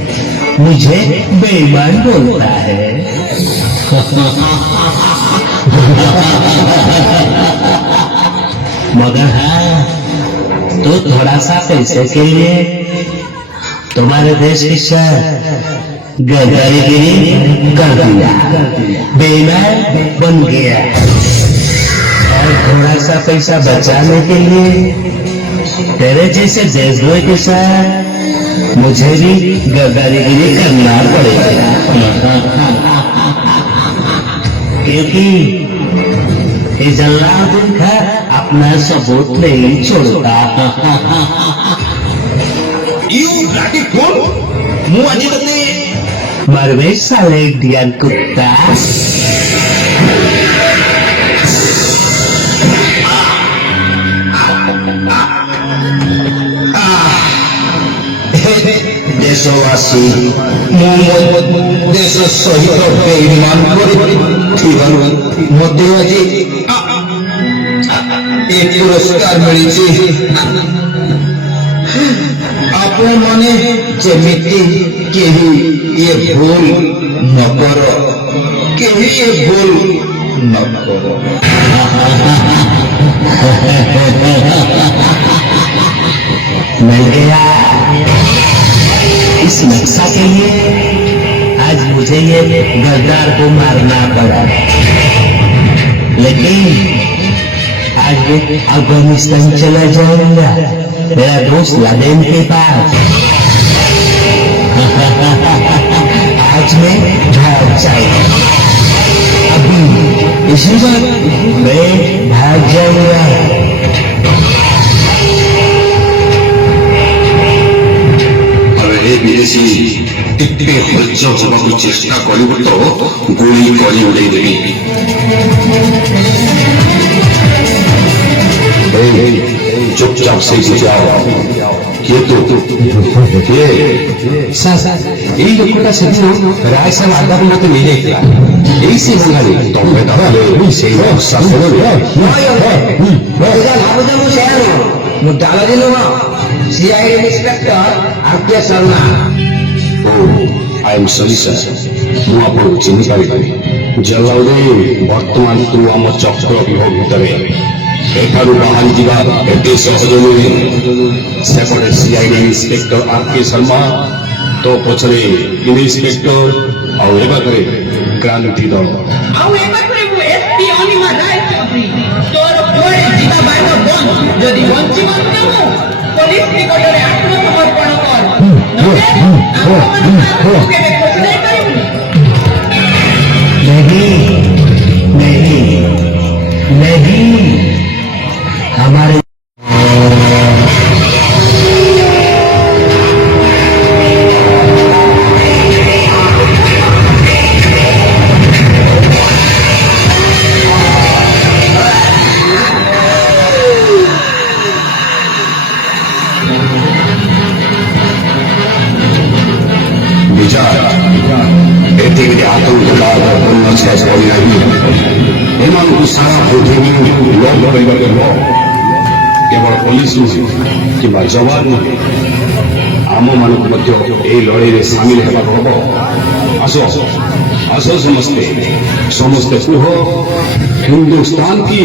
मुझे बेईमान बोलता है मगर हाँ तो थोड़ा सा पैसे के लिए तुम्हारे देश के साथ गद्दारीगिरी कर दिया बेईमान बन गया और थोड़ा सा पैसा बचाने के लिए तेरे जैसे देशद्रोही के साथ मुझे भी गद्दारीगिरी करना पड़ेगा क्योंकि ये जल्लादुन का अपना सबूत नहीं छोड़ता। You bloody fool! ମୁଁ ଆଜି ତତେ मरवे साले डियन कुत्ता। ଦେଶବାସୀ ମୁଁ ମୋ ଦେଶ ସହିତ ବେଇମାନ କରିଥିବାରୁ ମୋତେ ଆଜି ଏ ପୁରସ୍କାର ମିଳିଛି। ଆପଣମାନେ ଯେମିତି କେହି ଏ ଭୁଲ ନ କର, କେହି ଏ ଭୁଲ ନ କର। मिल गया। इस नक्शा के लिए आज मुझे ये गद्दार को मारना पड़ा, लेकिन आज मैं अफगानिस्तान चला जाऊंगा मेरा दोस्त लादेन के पास। आज मैं भाग जाऊंगा, अभी इसी वक्त मैं भाग जाऊंगा। ବିଦେଶୀ ଟିକେ ଖର୍ଚ୍ଚ ହେବାକୁ ଚେଷ୍ଟା କରିବ ତ ଗୁଳି କରି ଉଡ଼େଇଦେବି। ଚୁପଚାପ ସେଇଠି ଯାଅ। କିଏ ତୁ? କିଏ? ଏଇ ଲୋକଟା ସେଦିନ ରାୟ ସାହେବ ଆଦାକୁ ମତେ ନେଇଯାଇଥିଲା। ଏଇ ସେ ବଙ୍ଗାଳୀ। ତମେ ତାହେଲେ ସେଇ ଶାସନରେ ଭାବୁଛ ମୁଁ ସେୟା ନୁହଁ, ମୁଁ ଦାଲାଲି ନୁହଁ, CID inspector R K Sharma. I am sorry sir, ମୁଁ ଆପଣଙ୍କୁ ଚିହ୍ନି ପାରିବି। ଜଲାଉଦ୍ଦିନ, ବର୍ତ୍ତମାନ ତୁ ଆମ ଚକ୍ର ବ୍ୟୂହ ଭିତରେ। ଏଠାରୁ ବାହାରି ଯିବା ଏତେ ସହଜ ନୁହେଁ। ସେପଟେ ସିଆଇଡି ଇନ୍ସପେକ୍ଟର ଆର୍କେ ଶର୍ମା, ତୋ ପଛରେ ଇନ୍ସପେକ୍ଟର, ଆଉ ଏ ପାଖରେ କ୍ରାନ୍ତି ଦଳ। ଆଉ ଏ ପାଖରେ ମୁଁ ଏସପି ଅନିମା ରାୟ କହୁଛି। ତୋର କୁଆଡ଼େ ଯିବା ବାଟ ବନ୍ଦ। ଯଦି ବଞ୍ଚିବ ମୁଁ ପୋଲିସ ନିକଟରେ ଆତ୍ମସମର୍ପଣ କର। କେବେ ଖୋଜି ଯାଇପାରିବୁନି। नहीं नहीं नहीं, हमारे ବିଚାର ଏତିକି ଆତଙ୍କବାଦ ପୂର୍ଣ୍ଣ ଶେଷ କରିନାହିଁ। ଏମାନଙ୍କୁ ସାରା ପୃଥିବୀ ଲୋପ କରିବାକୁ ହେବ। କେବଳ ପୋଲିସ ନୁହେଁ କିମ୍ବା ଯବାନ ନୁହେଁ, ଆମମାନଙ୍କୁ ମଧ୍ୟ ଏହି ଲଢ଼େଇରେ ସାମିଲ ହେବାକୁ ହେବ। ଆସ ଆସ ସମସ୍ତେ କୁହ ହିନ୍ଦୁସ୍ତାନ କି